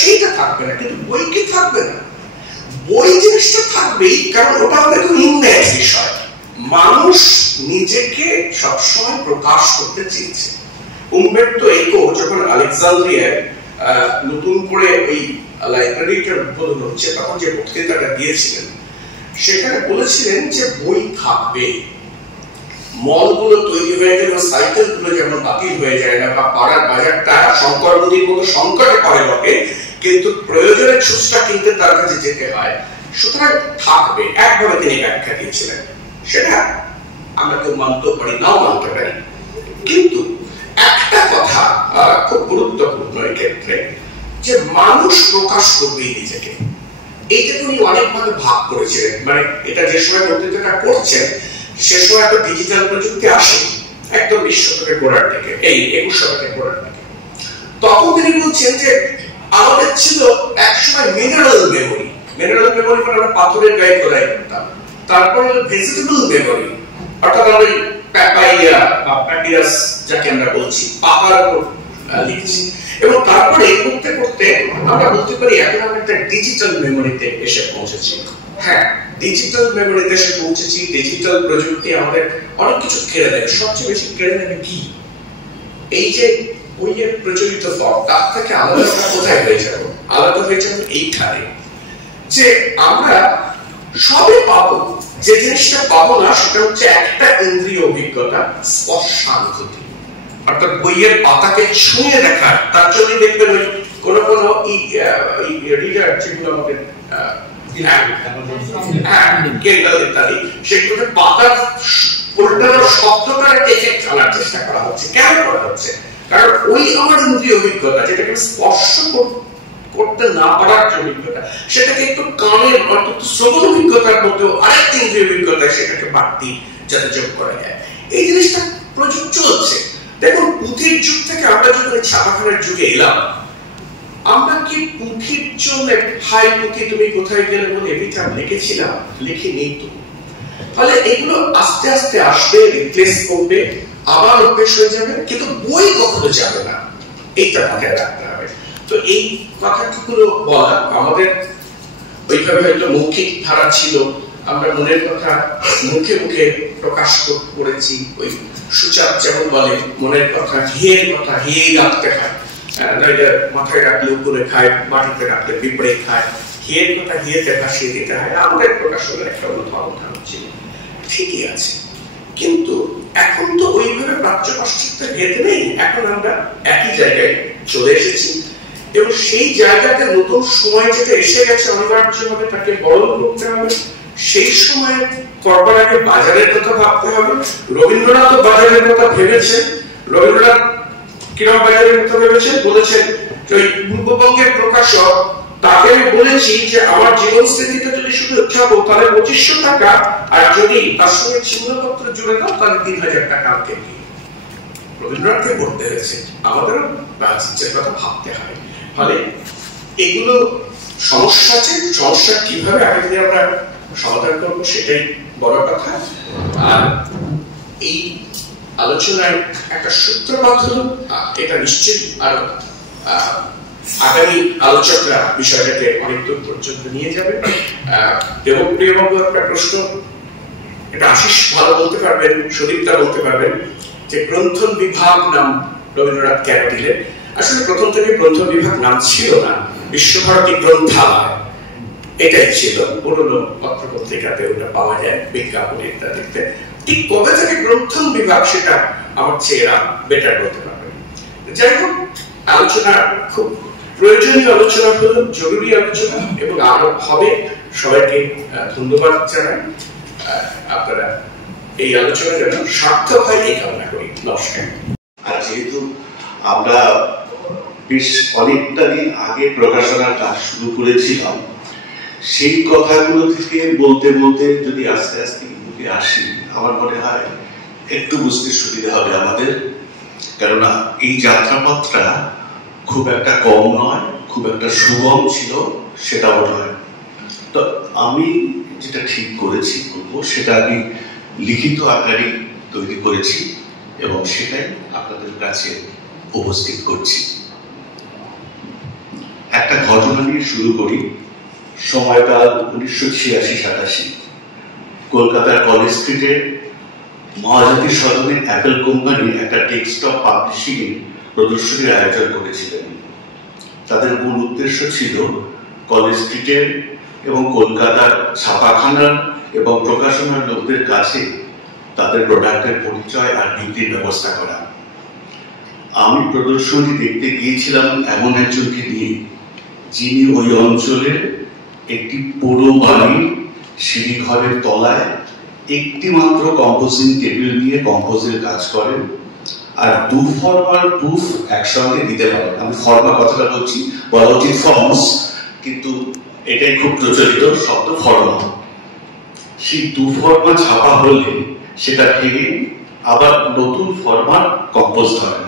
সেইটা থাকবে না, কিন্তু বই কি থাকবে না? বই জিনিসটা থাকবেই, কারণ ওটা আমাদের খুব ইনম্যাচ বিষয়। মানুষ নিজেকে সবসময় প্রকাশ করতে চেয়েছে। উম্বের্তো ইকো যখন আলেকজান্দ্রিয়ায় নতুন করে ওই লাইব্রেরিটার উদ্বোধন হচ্ছে, তখন যে বক্তৃতাটা দিয়েছিলেন সেখানে বলেছিলেন যে বই থাকবে, মলগুলো তৈরি হয়ে গেল, সাইকেলগুলো যেমন বাতিল হয়ে যায় না, বা পাড়ার বাজারটা শঙ্কর নদীর মতো সংকটে পড়ে বটে, কিন্তু প্রয়োজনের ছুঁচটা কিনতে তার কাছে যেতে হয়, সুতরাং থাকবে। একভাবে তিনি ব্যাখ্যা দিয়েছিলেন, সেটা আমরা কেউ মানতে পারি, নাও মানতে পারি। কিন্তু একটা কথা খুব গুরুত্বপূর্ণ এই ক্ষেত্রে, যে মানুষ প্রকাশ করবে নিজেকে, এইটা উনি অনেকভাবে ভাগ করেছিলেন। মানে এটা যে সময় বক্তৃতাটা করছেন সে সময় একটা ডিজিটাল প্রযুক্তি আসে একদম 20 শতকের গোড়ার থেকে, এই 21 শতকের গোড়ার থেকে। তখন তিনি বলছেন যে আমাদের ছিল একসময় মিনারেল মেমোরি। মিনারেল মেমোরি মানে আমরা পাথরের গায়ে খোদাই করতাম। তারপর ভেজিটেবল মেমোরি, অর্থাৎ আমরা প্যাপাইয়া বা প্যাপিরাস যাকে আমরা বলছি, পাতার উপর লিখছি। এবং তারপরে করতে করতে আমরা বলতে পারি এখন আমরা একটা ডিজিটাল মেমোরিতে এসে পৌঁছেছি। হ্যাঁ, ডিজিটাল মেমোরিতে এসে পৌঁছেছি। ডিজিটাল প্রযুক্তি আমাদের অনেক কিছু কেড়ে নেবে। সবচেয়ে বেশি কেড়ে নেবে কি? এই যে বইয়ের প্রচলিত ফর্ম, তার থেকে আলাদা কোথায় হয়ে যাবো? আলাদা হয়ে যাবো এইখানে, যে আমরা সবই পাবো, যে জিনিসটা পাবো না সেটা হচ্ছে একটা ইন্দ্রিয় অভিজ্ঞতা, স্পর্শানুভূতি। অর্থাৎ বইয়ের পাতাকে ছুঁয়ে দেখা। তার জন্য দেখবেন ওই কোন কোন রিডার যেগুলো আমাদের সেগুলোতে পাতার উল্টানোর শব্দটার এফেক্ট আনার চেষ্টা করা হচ্ছে। কেন করা হচ্ছে? কারণ ওই আমার ইন্দ্রিয় অভিজ্ঞতা, যেটাকে স্পর্শ করতে না পারার যে অভিজ্ঞতা, সেটাকে একটু কানের অন্তত শ্রবণ অভিজ্ঞতার মধ্যেও আরেকটি ইন্দ্রিয় অভিজ্ঞতায় সেটাকে বাড়তি যাতে যোগ করা যায়। এই জিনিসটা প্রযুক্ত হচ্ছে। দেখুন, পুঁথির যুগ থেকে আমরা যখন ছাপাখানার যুগে এলাম, আমরা কি পুঁথির জন্য হাই পুঁথি তুমি কোথায় গেলে বলে এদিকে লিখেছিলাম? লিখিনি তো। ফলে এগুলো আস্তে আস্তে আসবে, রিপ্লেস করবে, আবার অভ্যেস হয়ে যাবে, কিন্তু বই কখনো যাবে না। এইটা মাথায় রাখতে হবে। তো এই কথাগুলো বলা আমাদের ওইভাবে হয়তো মৌখিক ধারা ছিল, আমরা মনের কথা মুখে মুখে প্রকাশ করেছি। ওই সুচাপ যেমন বলে, মনের কথা হিয়ের কথা হিয়েই রাখতে হয়, মাথায় রাখলে উপরে খায়, মাটিতে রাখলে পিঁপড়ে খায়, হিয়ের কথা হিয়েতে ভাসিয়ে দিতে হয়। আমাদের প্রকাশনের একটা অনুধাবন ছিল, ঠিকই আছে। কিন্তু এখন তো ওইভাবে প্রাচ্য পাশ্চাত্যের ভেদ নেই। এখন আমরা একই জায়গায় চলে এসেছি, এবং সেই জায়গাতে নতুন সময় যেটা এসে গেছে, অনিবার্যভাবে তাকে বরণ করতে হবে। সেই সময় করবার আগে বাজারের কথা ভাবতে হবে। রবীন্দ্রনাথ বাজারের কথা ভেবেছেন। রবীন্দ্রনাথ কিরকম বাজারের কথা ভেবেছেন? বলেছেন ওই পূর্ববঙ্গের প্রকাশক, তাকে আমি বলেছি যে আমার জীবন স্মৃতিতে যদি শুধু ছাপো তাহলে 2500 টাকা, আর যদি তার সঙ্গে চিহ্নপত্র জুড়ে দাও তাহলে 3000 টাকা আমাকে দিই। রবীন্দ্রনাথকে পড়তে হয়েছে, আমাদেরও বাণিজ্যের কথা ভাবতে হয়। ফলে এগুলো সমস্যা আছে। সমস্যা কিভাবে আগে থেকে আমরা সমাধান করবো সেটাই বড় কথা। আর এই আলোচনার একটা সূত্রপাত হলো, এটা নিশ্চয়ই আরো আগামী আলোচকরা বিষয়টাকে অনেক দূর পর্যন্ত নিয়ে যাবে। দেবপ্রিয়বাবু একটা প্রশ্ন, এটা আশিস ভালো বলতে পারবেন, সুদীপ্তা বলতে পারবেন, যে গ্রন্থন বিভাগ নাম রবীন্দ্রনাথ কেন দিলেন? আসলে প্রথম থেকে গ্রন্থন বিভাগ নাম ছিল না, বিশ্বভারতী গ্রন্থালয় এটাই ছিল। পুরনো পত্র পত্রিকাতে ওটা পাওয়া যায়, বিজ্ঞাপন ইত্যাদিতে। ঠিক কবে থেকে গ্রন্থন বিভাগ সেটা আমার চেয়েরা বেটার বলতে পারবে। যাই হোক, আলোচনা খুব প্রয়োজনীয় আলোচনা হলো, জরুরি আলোচনা, এবং আরো হবে। সবাইকে ধন্যবাদ জানাই। আপনারা এই আলোচনা যেন সার্থক হয় এই কামনা করি। নমস্কার। যেহেতু আমরা বেশ অনেকটা দিন আগে প্রকাশনার কাজ শুরু করেছিলাম, সেই কথাগুলো থেকে বলতে বলতে যদি আস্তে আস্তে আসি, আমার মনে হয় একটু বুঝতে সুবিধা হবে আমাদের। কেননা এই যাত্রাপথটা খুব একটা কম নয়, খুব একটা সুগম ছিল সেটাও নয়। তো আমি যেটা ঠিক করেছি করবো, সেটা আমি লিখিত আকারে তৈরি করেছি এবং সেটাই আপনাদের কাছে উপস্থিত করছি। একটা ঘটনা নিয়ে শুরু করি। সময়কাল 1986-87। কলকাতার কলেজ স্ট্রিটে মহাজাতি সদনে অ্যাপেল কোম্পানি একটা ডেস্কটপ পাবলিশিং প্রদর্শনীর আয়োজন করেছিলেন। তাদের মূল উদ্দেশ্য ছিল কলেজ স্ট্রিটের এবং কলকাতার ছাপাখানার এবং প্রকাশনার লোকদের কাছে তাদের প্রোডাক্টের পরিচয় আর বিক্রির ব্যবস্থা করা। আমি প্রদর্শনী দেখতে গিয়েছিলাম এমন একজনকে নিয়ে, যিনি ওই অঞ্চলের একটি পুরো বাড়ির সিঁড়ি ঘরের তলায় একটি মাত্র কম্পোজিং টেবিল নিয়ে কম্পোজের কাজ করেন আর 2 ফর্মার প্রুফ একসঙ্গে দিতে পারেন। আমি ফর্মা কথাটা বলছি, বলা উচিত ফর্মস, কিন্তু এটাই খুব প্রচলিত শব্দ ফর্মা। সেই 2 ফর্মা ছাপা হলে সেটা ভেঙে আবার নতুন ফর্মার কম্পোজ করেন।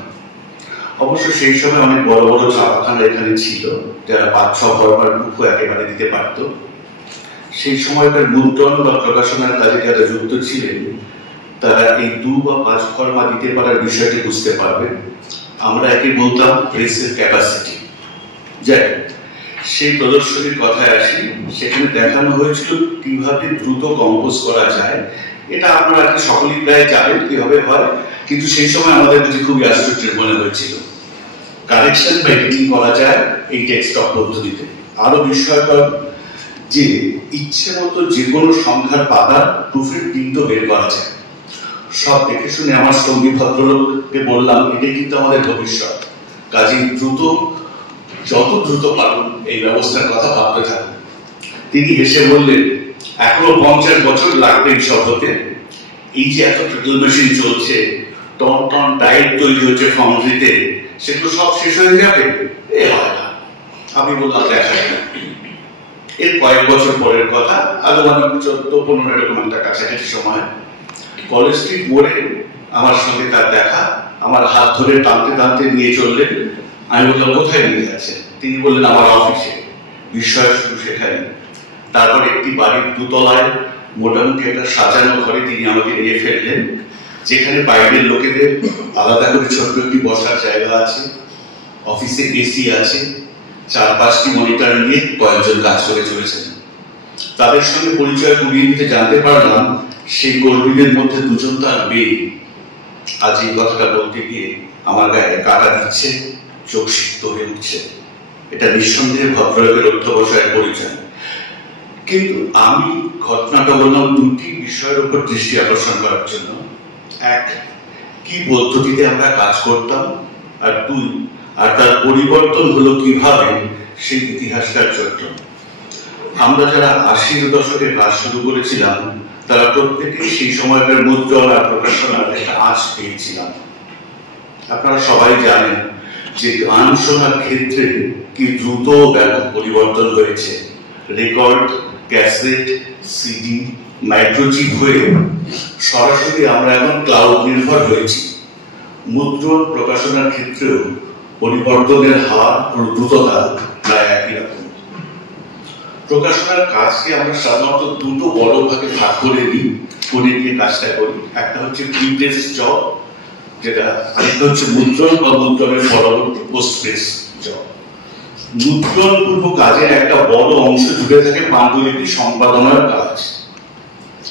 অবশ্য সেই সময় অনেক বড় বড় ছাপাখানা এখানে ছিল, যারা 5-6 ফর্মার প্রুফও একেবারে দিতে পারত। সেই সময়কার মুদ্রণ বা প্রকাশনার কাজে যারা যুক্ত ছিলেন তারা এই 2 বা 5 ফর্মা দিতে পারার বিষয়টি বুঝতে পারবেন। আমরা একে বলতাম প্রেসের ক্যাপাসিটি। যাই সেই প্রদর্শনীর কথায় আসি, সেখানে দেখানো হয়েছিল কিভাবে দ্রুত কম্পোজ করা যায়। এটা আপনারা সকলেই প্রায় জানেন কিভাবে হয়, কিন্তু সেই সময় আমাদের কাছে খুবই আশ্চর্যের মনে হয়েছিল। কারেকশন বা এডিটিং করা যায় এই ডেস্কটপ পদ্ধতিতে। আরো বিস্ময়কর যে ইচ্ছে মতো যে কোনো সংখ্যার পাতার প্রুফের প্রিন্টও বের করা যায়। সব দেখে শুনে আমার সঙ্গী ভদ্রলোককে বললাম, এটাই কিন্তু আমাদের ভবিষ্যৎ, কাজেই যত দ্রুত পারুন এই ব্যবস্থার কথা ভাবতে থাকুন। তিনি হেসে বললেন, এখনো 50 বছর লাগবে এইসব হতে। এই যে এত ট্রিপল মেশিন চলছে, টন টন ডায়েট তৈরি হচ্ছে ফাউন্ড্রিতে, সেগুলো সব শেষ হয়ে যাবে। এ হয় না। আমি বললাম, দেখা যায়। এর কয়েক বছর পরের কথা, আনুমানিক 14-15 এরকম একটা কাছাকাছি সময়, কলেজ স্ট্রিট মোড়ে আমার সঙ্গে তার দেখা। আমার হাত ধরে টানতে টানতে নিয়ে চললেন। আমি বললাম, কোথায় নিয়ে যাচ্ছেন? তিনি বললেন, আমার অফিসে। বিষয় শুধু সেখানে। তারপর একটি বাড়ির 2 তলায় মোটামুটি একটা সাজানো ঘরে তিনি আমাকে নিয়ে ফেললেন, যেখানে বাইরের লোকেদের আলাদা করে ছোট্ট একটি বসার জায়গা আছে, অফিসে এসি আছে, 4-5টি মনিটর নিয়ে কয়েকজন কাজ করে চলেছেন। তাদের সঙ্গে পরিচয় করিয়ে দিতে জানতে পারলাম সেই কর্মীদের মধ্যে 2জন তার মেয়ে। আজ এই কথাটা বলতে গিয়ে আমার গায়ে কাটা দিচ্ছে, চোখ সিক্ত হয়ে উঠছে। এটা নিঃসন্দেহে ভদ্রলোকের অধ্যবসায়ের পরিচয়। কিন্তু আমি ঘটনাটা বললাম 2টি বিষয়ের উপর দৃষ্টি আকর্ষণ করার জন্য। 1, কি পদ্ধতিতে আমরা কাজ করতাম, আর 2, আর তার পরিবর্তন হলো কিভাবে সেই ইতিহাসটার জন্য। আমরা যারা 80-র দশকে কাজ শুরু করেছিলাম তারা প্রত্যেকেই সেই সময়কার মুদ্রণ আর প্রকাশনার একটা আঁচ পেয়েছিলাম। আপনারা সবাই জানেন যে গান শোনার ক্ষেত্রে কি দ্রুত ব্যাপক পরিবর্তন হয়েছে। রেকর্ড, ক্যাসেট, সিডি, মাইক্রোচিপ হয়ে সরাসরি আমরা এখন ক্লাউড নির্ভর হয়েছি। মুদ্রণ প্রকাশনার ক্ষেত্রেও পরিবর্তনের হার ও দ্রুততা প্রায় একই রকম। প্রকাশনার কাজকে আমরা সাধারণত 2টো বড় ভাগে ভাগ করে নিয়ে কাজটা করি। একটা হচ্ছে প্রিপ্রেস জব, যেটা আরেকটা হচ্ছে মুদ্রণ বা মুদ্রণের পরবর্তী পোস্ট প্রেস জব। মুদ্রণ পূর্ব কাজের একটা বড় অংশ জুড়ে থাকে পাণ্ডুলিপি সম্পাদনার কাজ।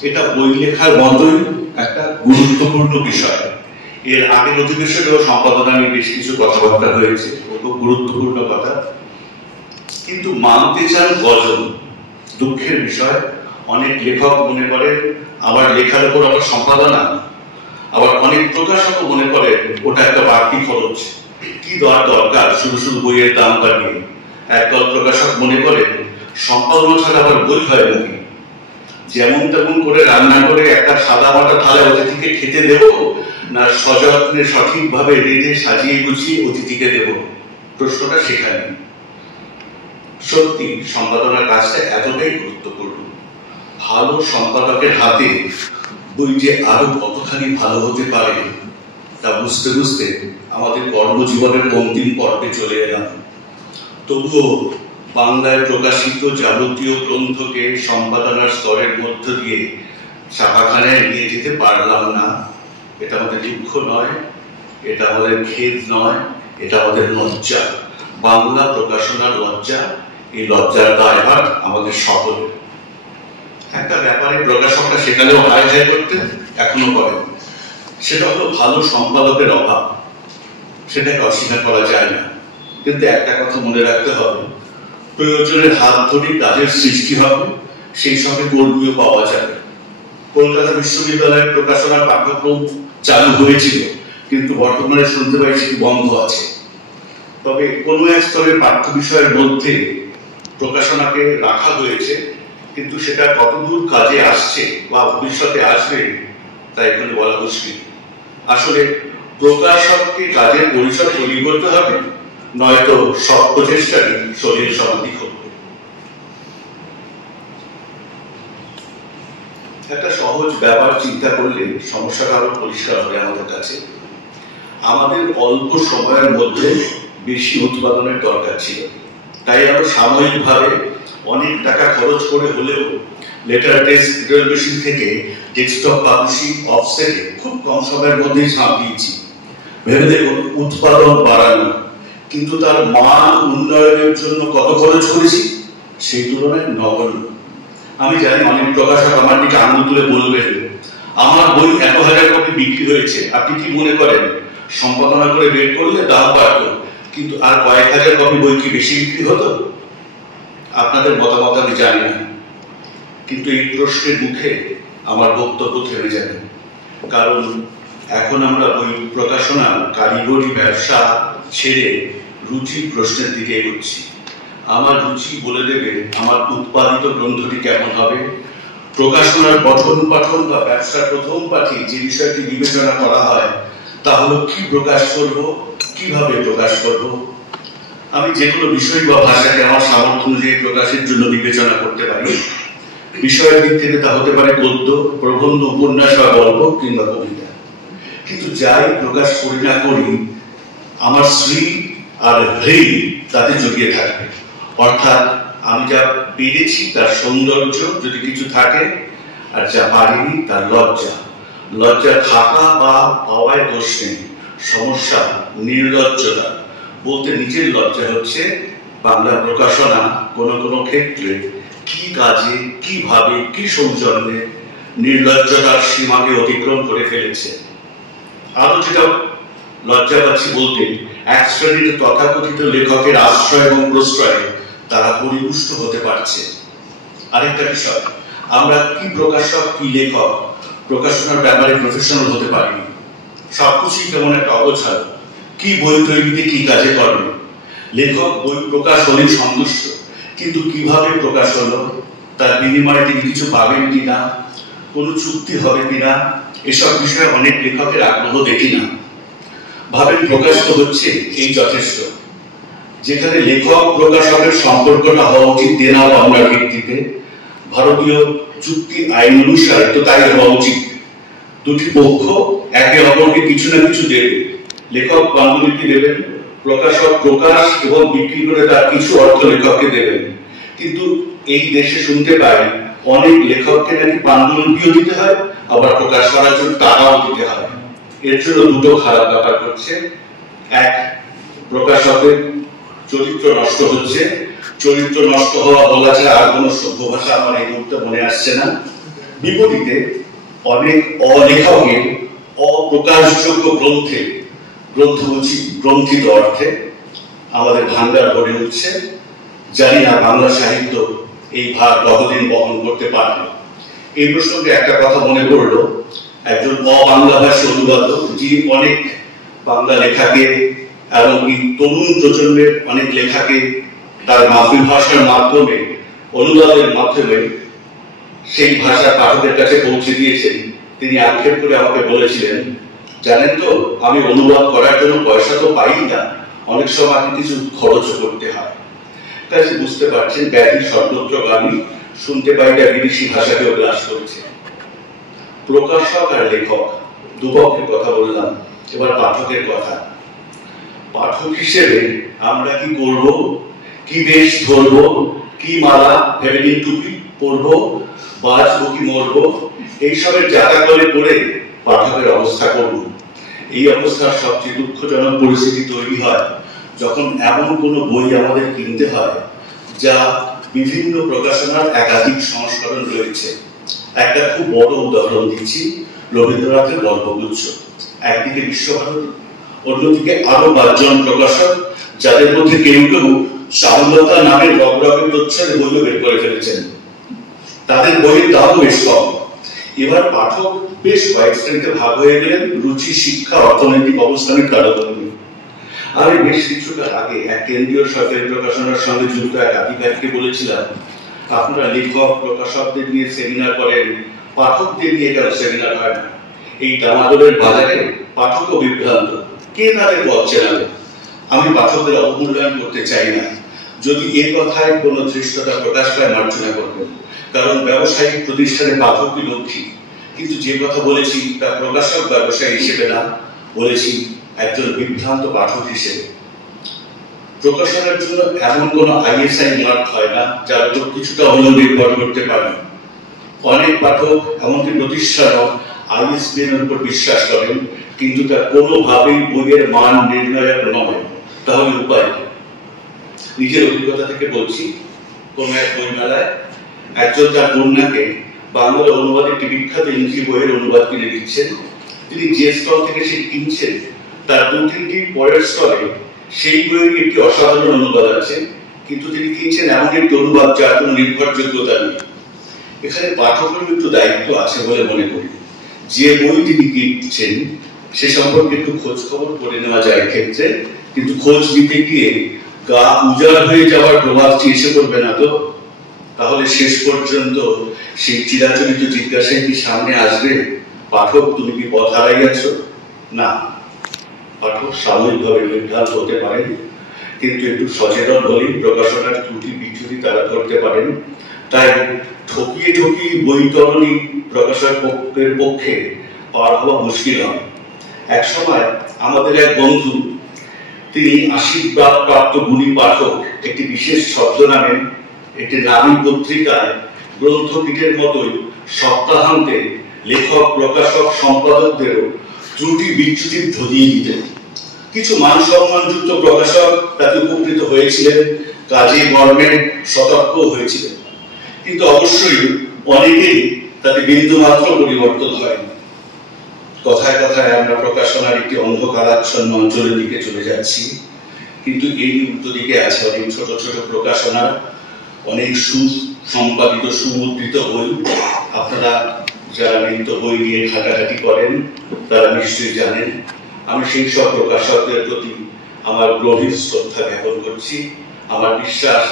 এটা বই লেখার মতোই একটা গুরুত্বপূর্ণ বিষয়। এর আগের অধিবেশনেও সম্পাদনা নিয়ে বেশ কিছু কথাবার্তা হয়েছে, খুব গুরুত্বপূর্ণ কথা। কিন্তু মানতে চান গজন। দুঃখের বিষয়, অনেক লেখক মনে করেন আবার লেখার উপর আবার সম্পাদনা, আবার অনেক প্রকাশকও মনে করেন ওটা একটা বাড়তি খরচ, কি দরকার শুধু শুধু বইয়ের দাম বাড়িয়ে। একদল প্রকাশক মনে করেন সম্পাদনা ছাড়া আবার বই হয় নাকি, যেমন তেমন করে রান্না করে একটা সাদা মাটা থালে অতিথিকে খেতে দেব, না সযত্নে সঠিকভাবে রেঁধে সাজিয়ে গুছিয়ে অতিথিকে দেব, প্রশ্নটা সেখানে। সত্যি সম্পাদনার কাজটা এতটাই গুরুত্বপূর্ণ। ভালো সম্পাদকের হাতে বই যে আরো কতখানি ভালো হতে পারে তা বুঝতে বুঝতে আমাদের কর্মজীবনের অন্তিম পর্বে চলে এলাম। তবুও বাংলায় প্রকাশিত যাবতীয় গ্রন্থকে সম্পাদনার স্তরের মধ্য দিয়ে ছাপাখানায় নিয়ে যেতে পারলাম না। এটা আমাদের দুঃখ নয়, এটা আমাদের খেদ নয়, এটা আমাদের লজ্জা। বাংলা প্রকাশনার লজ্জা এই লজ্জার দায়ভার আমাদের সকলের। একটা ব্যাপারে প্রকাশকরা সেখানেও হায় হায় করতেন, এখনো করেন, সেটা হলো ভালো সম্পাদকের অভাব। সেটাকে অস্বীকার করা যায় না, কিন্তু একটা কথা মনে রাখতে হবে, প্রয়োজনের হাত ধরে কাজের সৃষ্টি হবে, সেই সঙ্গে কর্মীও পাওয়া যাবে। কলকাতা বিশ্ববিদ্যালয়ের প্রকাশনার পাঠ্যক্রম চালু হয়েছিল, কিন্তু বর্তমানে শুনতে পাই সেটি বন্ধ আছে। তবে কোনো এক স্তরের পাঠ্য বিষয়ের মধ্যে প্রকাশনাকে রাখা হয়েছে, কিন্তু সেটা কতদূর কাজে আসছে বা ভবিষ্যতে আসবে তা এখানে বলা মুশকিল। আসলে প্রকাশককে কাজের পরিসর তৈরি করতে হবে, নয়তো সব প্রচেষ্টারই শরীর সমাধি ঘটবে। একটা সহজ ব্যাপার চিন্তা করলে সমস্যাটা আরো পরিষ্কার হবে আমাদের কাছে। আমাদের অল্প সময়ের মধ্যে বেশি উৎপাদনের দরকার ছিল, তাই আমরা সাময়িকভাবে অনেক টাকা খরচ করে হলেও লেটার টেস্ট রিডার মেশিন থেকে ডেস্কটপ পাবলিশিং অফসেটে খুব কম সময়ের মধ্যেই ঝাঁপ দিয়েছি। ভেবে দেখুন, উৎপাদন বাড়ানো, কিন্তু তার মান উন্নয়নের জন্য কত খরচ করেছি সেই তুলনায় নগণ্য। আমি জানি অনেক প্রকাশক আমার দিকে আঙুল তুলে বলবেন, আমার বই 1,000 কপি বিক্রি হয়েছে, আপনি কি মনে করেন সম্পাদনা করে বের করলে দাম বাড়তো, কিন্তু আর কয়েক হাজার কপি বই কি বেশি বিক্রি হতো? আপনাদের মতামত আমি জানি না, কিন্তু এই প্রশ্নের মুখে আমার বক্তব্য থেমে যাবে। কারণ এখন আমরা বই প্রকাশনা কারিগরি ব্যবসা ছেড়ে রুচি প্রশ্নের দিকে এগোচ্ছি। আমার রুচি বলে দেবে আমার উৎপাদিত গ্রন্থটি কেমন হবে। প্রকাশনার পঠন পাঠন বা ব্যবসার প্রথম পাঠে যে বিষয়টি বিবেচনা করা হয় তা হলো কি প্রকাশ করব, কিভাবে প্রকাশ করব। আমি যে কোনো বিষয় বা ভাষাকে আমার সামর্থ্য অনুযায়ী প্রকাশের জন্য বিবেচনা করতে পারি। বিষয়ের দিক থেকে তা হতে পারে গদ্য, প্রবন্ধ, উপন্যাস বা গল্প কিংবা কবিতা। কিন্তু যাই প্রকাশ করি না করি, আমার শ্রী আর হৃদ তাতে জড়িয়ে থাকবে। অর্থাৎ আমি যা পেরেছি তার সৌন্দর্য যদি কিছু থাকে, আর যা পারিনি তার লজ্জা। লজ্জা থাকা বা পাওয়ায় দোষ নেই, সমস্যা নির্লজ্জতা। বলতে নিজের লজ্জা হচ্ছে বাংলা প্রকাশনা কোনো কোনো ক্ষেত্রে কি কাজে, কিভাবে, কি সৌজন্যে নির্লজ্জতার সীমাকে অতিক্রম করে ফেলেছে। আরো যেটা লজ্জা পাচ্ছি বলতে, এক শ্রেণীর তথাকথিত লেখকের আশ্রয় এবং প্রশ্রয়ে তারা পরিপুষ্ট হতে পারছে। আরেকটা বিষয়, আমরা কি প্রকাশক কি লেখক প্রকাশনার ব্যাপারে প্রফেশনাল হতে পারিনি। সবকিছুই কেমন একটা অগোছালো, কি বই তৈরিতে কি কাজে করবে। লেখক বই প্রকাশ হলেই সন্তুষ্ট, কিন্তু কিভাবে প্রকাশ হলো, তার বিনিময়ে তিনি কিছু পাবেন কিনা, কোনো চুক্তি হবে কিনা, এসব বিষয়ে অনেক লেখকের আগ্রহ দেখি না। ভাবেন প্রকাশ তো হচ্ছে, এই যথেষ্ট। যেখানে লেখক প্রকাশকের সম্পর্কটা হওয়া উচিত দেনা পাওনার ভিত্তিতে, ভারতীয় চুক্তি আইন অনুসারে তো তাই হওয়া উচিত। দুটি পক্ষ একে অপরকে কিছু না কিছু দেবে। লেখক পাণ্ডুলিপি দেবেন, প্রকাশক প্রকাশ এবং বিক্রি করে তার কিছু অর্থ লেখককে দেবেন। কিন্তু এই দেশে শুনতে পাই অনেক লেখককে নাকি পাণ্ডুলিপিও দিতে হয়, আবার প্রকাশ করার জন্য টাকাও দিতে হয়। এর জন্য দুটো খারাপ ব্যাপার হচ্ছে। এক, প্রকাশকের চরিত্র নষ্ট হচ্ছে। চরিত্র নষ্ট হওয়া বলা ছাড়া আর কোনো সভ্য ভাষা আমার এই মুহূর্তে মনে আসছে না। বিপরীতে অনেক অলেখকের অপ্রকাশযোগ্য গ্রন্থে, গ্রন্থ বলছি গ্রন্থিত অর্থে, আমাদের ভান্ডার ভরে উঠছে। জানি না বাংলা সাহিত্য এই ভার কতদিন বহন করতে পারবে। এই প্রসঙ্গে একটা কথা মনে পড়লো, একজন অবাংলা ভাষী অনুবাদক যিনি অনেক বাংলা লেখাকে এমনকি তরুণ প্রজন্মের অনেক লেখাকে তার মাতৃভাষার মাধ্যমে, অনুবাদের মাধ্যমে সেই ভাষা পাঠকের কাছে পৌঁছে দিয়েছেন। তিনি আক্ষেপ করে আমাকে বলেছিলেন, জানেন তো আমি অনুবাদ করার জন্য পয়সা তো পাই না, অনেক সময় কিছু খরচ করতে হয়। তাই বুঝতে পারছেন ব্যাধি সর্বত্রগামী, শুনতে পাইটা বিদেশি ভাষাকেও গ্রাস করছে। প্রকাশক আর লেখক দুপক্ষের কথা বললাম, এবার পাঠকের কথা। পাঠক হিসেবে আমরা কি করব, কি বেশ ধরব, কি মালা ভেবেদিন টুপি পরব, বাঁচবো কি মরবো, এইসবের জাতাকলে পড়ে পাঠকের অবস্থা করব। এই অবস্থার সবচেয়ে দুঃখজনক পরিস্থিতি তৈরি হয় যখন এমন কোনো বই আমাদের কিনতে হয় যা বিভিন্ন প্রকাশনার একাধিক সংস্করণ রয়েছে। একটা খুব বড় উদাহরণ দিচ্ছি, রবীন্দ্রনাথের গল্পগুচ্ছ। একদিকে বিশ্বভারতী, অন্যদিকে আরো 5 জন প্রকাশক, যাদের মধ্যে কেউ কেউ চারুলতা নামের রগরগের তথ্যের বইও বের করে ফেলেছেন। তাদের বইয়ের দামও বেশ কম। এবার পাঠক বেশ কয়েক শ্রেণীতে ভাগ হয়ে গেলেন রুচি, শিক্ষা, অর্থনৈতিক অবস্থানের তারতম্যে। আমি বেশ কিছুকাল আগে এক কেন্দ্রীয় সরকারি প্রকাশনার সঙ্গে যুক্ত এক আধিকারিককে বলেছিলাম, আপনারা লেখক প্রকাশকদের নিয়ে সেমিনার করেন, পাঠকদের নিয়ে কেন সেমিনার হয় না? এই দামাদরের বাজারে পাঠকও বিভ্রান্ত, কে তাদের পথ চেনাবে? আমি পাঠকদের অবমূল্যায়ন করতে চাই না। যদি এ কথায় কোনো ধৃষ্টতা প্রকাশ পায় মার্জনা করবেন, কারণ ব্যবসায়িক প্রতিষ্ঠানে পাঠকই লক্ষ্মী। কিন্তু যে কথা বলেছি তা প্রকাশক ব্যবসায়ী হিসেবে না, বলেছি একজন বিভ্রান্ত পাঠক হিসেবে। প্রকাশনের জন্য এমন কোনো ISI মার্ক হয় না যার উপর কিছুটা হলেও নির্ভর করতে পারে। অনেক পাঠক, এমনকি প্রতিষ্ঠানও ISBN এর উপর বিশ্বাস করেন, কিন্তু তা কোনোভাবেই বইয়ের মান নির্ণায়ক নয়। তাহলে উপায় কি? নিজের অভিজ্ঞতা থেকে বলছি, কোন এক বইমেলায় একজন তার কন্যাকে বাংলা অনুবাদের একটি বিখ্যাত ইংরেজি বইয়ের অনুবাদ কিনে দিচ্ছেন। তিনি যে স্টল থেকে সে কিনছেন তার 2-3টি পরের স্টলে সেই বইয়ের একটি অসাধারণ অনুবাদ আছে, কিন্তু তিনি কিনছেন এমন একটি অনুবাদ যার কোনো নির্ভরযোগ্যতা নেই। এখানে পাঠকের একটু দায়িত্ব আছে বলে মনে করি। যে বই তিনি কিনছেন সে সম্পর্কে একটু খোঁজ খবর করে নেওয়া যায় ক্ষেত্রে, কিন্তু খোঁজ নিতে গিয়ে গা উজাড় হয়ে যাওয়ার প্রভাবটি এসে পড়বে না তো? তাহলে শেষ পর্যন্ত সেই চিরাচরিত জিজ্ঞাসায় কি সামনে আসবে, পাঠক তুমি কি পথ হারাইয়াছ? না, পাঠক সাময়িকভাবে বিভ্রান্ত হতে পারেন, কিন্তু একটু সচেতন হলেই প্রকাশনার ত্রুটি বিচ্যুতি তারা করতে পারেন। তাই ঠকিয়ে ঠকিয়ে বৈতরণী প্রকাশকের পক্ষে পার হওয়া মুশকিল হয়। এক সময় আমাদের এক বন্ধু, তিনি আশীর্বাদ প্রাপ্ত গুণী পাঠক, একটি বিশেষ ছদ্মনামে একটি নামী পত্রিকায় গ্রন্থপীঠের মতোই সপ্তাহান্তে লেখক, প্রকাশক, সম্পাদকদেরও ত্রুটি বিচ্যুতি ধরিয়ে দিতেন। কিছু মান সম্মানযুক্ত প্রকাশক তাতে উপকৃত হয়েছিলেন, কাজে কর্মে সতর্ক হয়েছিলেন, কিন্তু অবশ্যই অনেকেই তাতে বিন্দুমাত্র পরিবর্তন হয়নি। কথায় কথায় আমরা প্রকাশনার একটি অন্ধকারাচ্ছন্ন অঞ্চলের দিকে চলে যাচ্ছি, কিন্তু এই উল্টো দিকে আছে অনেক ছোট ছোট প্রকাশনা, অনেক সুসম্পাদিত সুমুদ্রিত বই। আপনারা যারা নিত্য বই নিয়ে ঘাটাঘাটি করেন তারা নিশ্চয়ই জানেন। আমি সেই সব প্রকাশকদের প্রতি আমার গভীর শ্রদ্ধা জ্ঞাপন করছি। আমার বিশ্বাস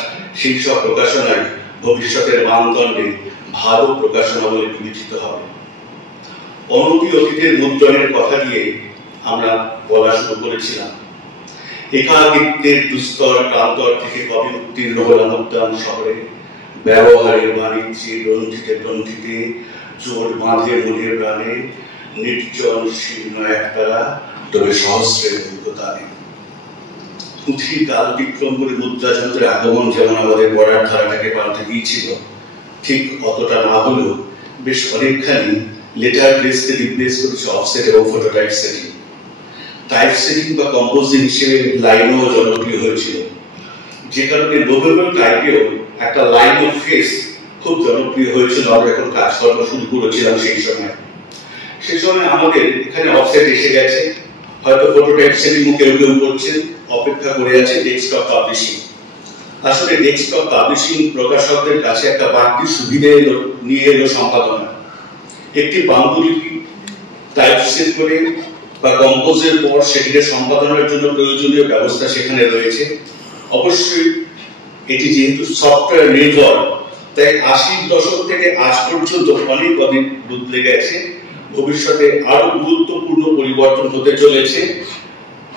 সেই সব প্রকাশনায় ভবিষ্যতের মানদণ্ডে ভালো প্রকাশনা বলে বিবেচিত হবে। অনতি অতীতের মুদ্রণের কথা দিয়ে আমরা বলা শুরু করেছিলাম। একাকিত্বের দুস্তর প্রান্তর থেকে কবে উত্তীর্ণ হলাম উদ্যান শহরে, ব্যবহারে বাণিজ্যে গ্রন্থিতে গ্রন্থিতে জোর বাঁধে মনের প্রাণে, নির্জন শীর্ণ একতারা তবে সহস্রের অভিজ্ঞতা নেই। পুঁথি কাল বিক্রম করে মুদ্রা যন্ত্রের আগমন যেমন আমাদের পড়ার ধারাটাকে পাল্টে দিয়েছিল, ঠিক অতটা না হলেও বেশ অনেকখানি লেটার প্রেসকে রিপ্লেস করেছে অফসেট এবং ফটোটাইপ সেটিং। টাইপ সেটিং বা কম্পোজিং হিসেবে লাইনও জনপ্রিয় হয়েছিল, যে কারণে মুভেবল টাইপেও একটা লাইন অফ ফেস খুব জনপ্রিয় হয়েছিল। আমরা যখন কাজকর্ম শুরু করেছিলাম সেই সময় আমাদের এখানে অফসেট এসে গেছে, হয়তো ফটোটাইপ সেটিং কেউ কেউ করছেন, অপেক্ষা করে আছে ডেস্কটপ পাবলিশিং। আসলে ডেস্কটপ পাবলিশিং প্রকাশকদের কাছে একটা বাড়তি সুবিধা নিয়ে এলো সম্পাদনা। একটি পাণ্ডুলিপি টাইপ সেট করে বা কম্পোজের পর সেটিকে সম্পাদনার জন্য প্রয়োজনীয় ব্যবস্থা সেখানে রয়েছে। অবশ্যই এটি যেহেতু সফটওয়্যার নির্ভর, তাই 80 দশক থেকে আজ পর্যন্ত অনেক বদলে গেছে। ভবিষ্যতে আরো গুরুত্বপূর্ণ পরিবর্তন হতে চলেছে।